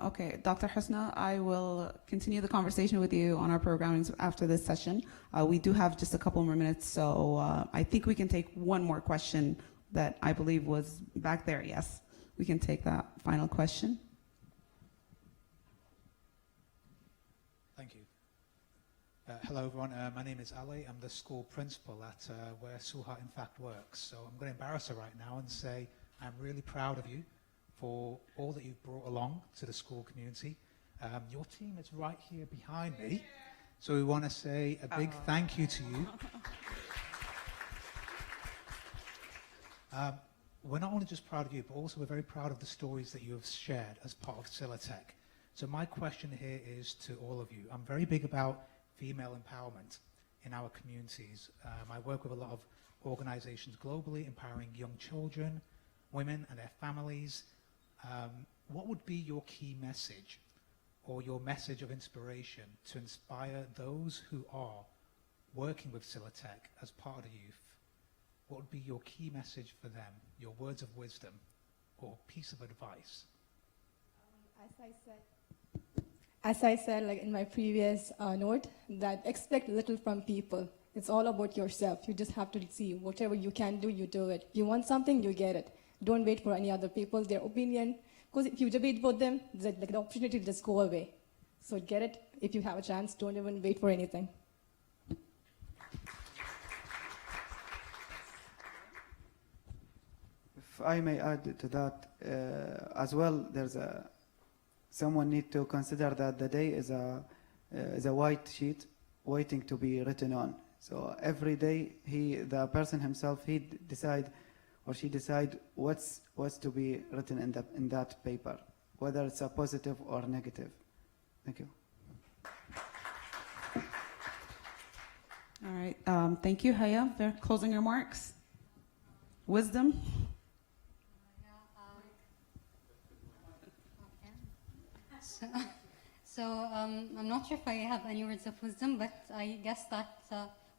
Okay, Dr. Husna, I will continue the conversation with you on our programming after this session. We do have just a couple more minutes, so I think we can take one more question that I believe was back there. Yes, we can take that final question. Thank you. Hello, everyone. My name is Ali. I'm the school principal at where Suha, in fact, works. So I'm going to embarrass her right now and say I'm really proud of you for all that you've brought along to the school community. Your team is right here behind me, so we want to say a big thank you to you. We're not only just proud of you, but also we're very proud of the stories that you have shared as part of Silatech. So my question here is to all of you. I'm very big about female empowerment in our communities. I work with a lot of organizations globally, empowering young children, women and their families. What would be your key message or your message of inspiration to inspire those who are working with Silatech as part of the youth? What would be your key message for them, your words of wisdom or piece of advice? As I said, like in my previous note, that expect little from people. It's all about yourself. You just have to see whatever you can do, you do it. If you want something, you get it. Don't wait for any other people, their opinion. Because if you debate about them, the opportunity will just go away. So get it if you have a chance. Don't even wait for anything. If I may add to that as well, someone need to consider that the day is a white sheet waiting to be written on. So every day, the person himself, he decide or she decide what's to be written in that paper, whether it's a positive or negative. Thank you. All right, thank you, Haya. For closing remarks. Wisdom. So I'm not sure if I have any words of wisdom, but I guess that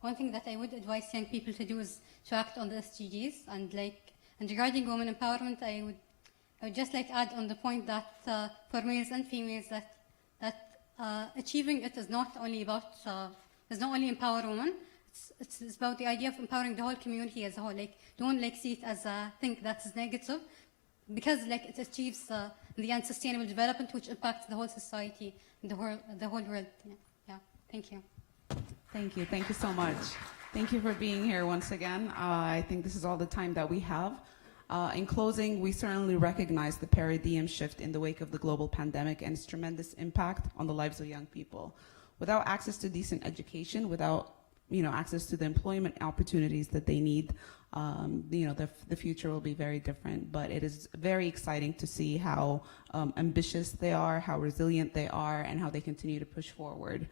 one thing that I would advise young people to do is to act on the SDGs, and regarding women empowerment, I would just like add on the point that for males and females that achieving it is not only empower women. It's about the idea of empowering the whole community as a whole. Like don't see it as a thing that is negative, because it achieves in the end sustainable development, which impacts the whole society, the whole world. Yeah. Thank you. Thank you. Thank you so much. Thank you for being here once again. I think this is all the time that we have. In closing, we certainly recognize the paradigm shift in the wake of the global pandemic and its tremendous impact on the lives of young people. Without access to decent education, without access to the employment opportunities that they need, the future will be very different. But it is very exciting to see how ambitious they are, how resilient they are, and how they continue to push forward.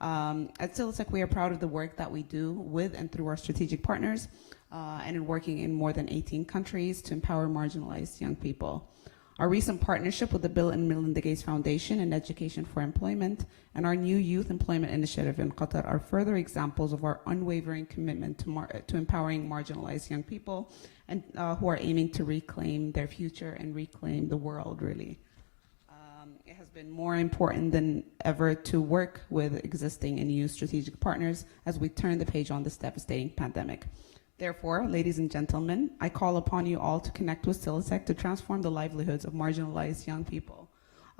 At Silatech, we are proud of the work that we do with and through our strategic partners, and in working in more than 18 countries to empower marginalized young people. Our recent partnership with the Bill and Melinda Gates Foundation and Education for Employment and our new Youth Employment Initiative in Qatar are further examples of our unwavering commitment to empowering marginalized young people and who are aiming to reclaim their future and reclaim the world, really. been more important than ever to work with existing and new strategic partners as we turn the page on this devastating pandemic. Therefore, ladies and gentlemen, I call upon you all to connect with Silatech to transform the livelihoods of marginalized young people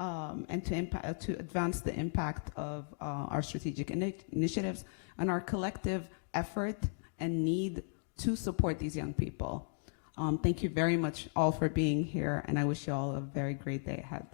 and to advance the impact of our strategic initiatives and our collective effort and need to support these young people. Thank you very much all for being here, and I wish you all a very great day ahead.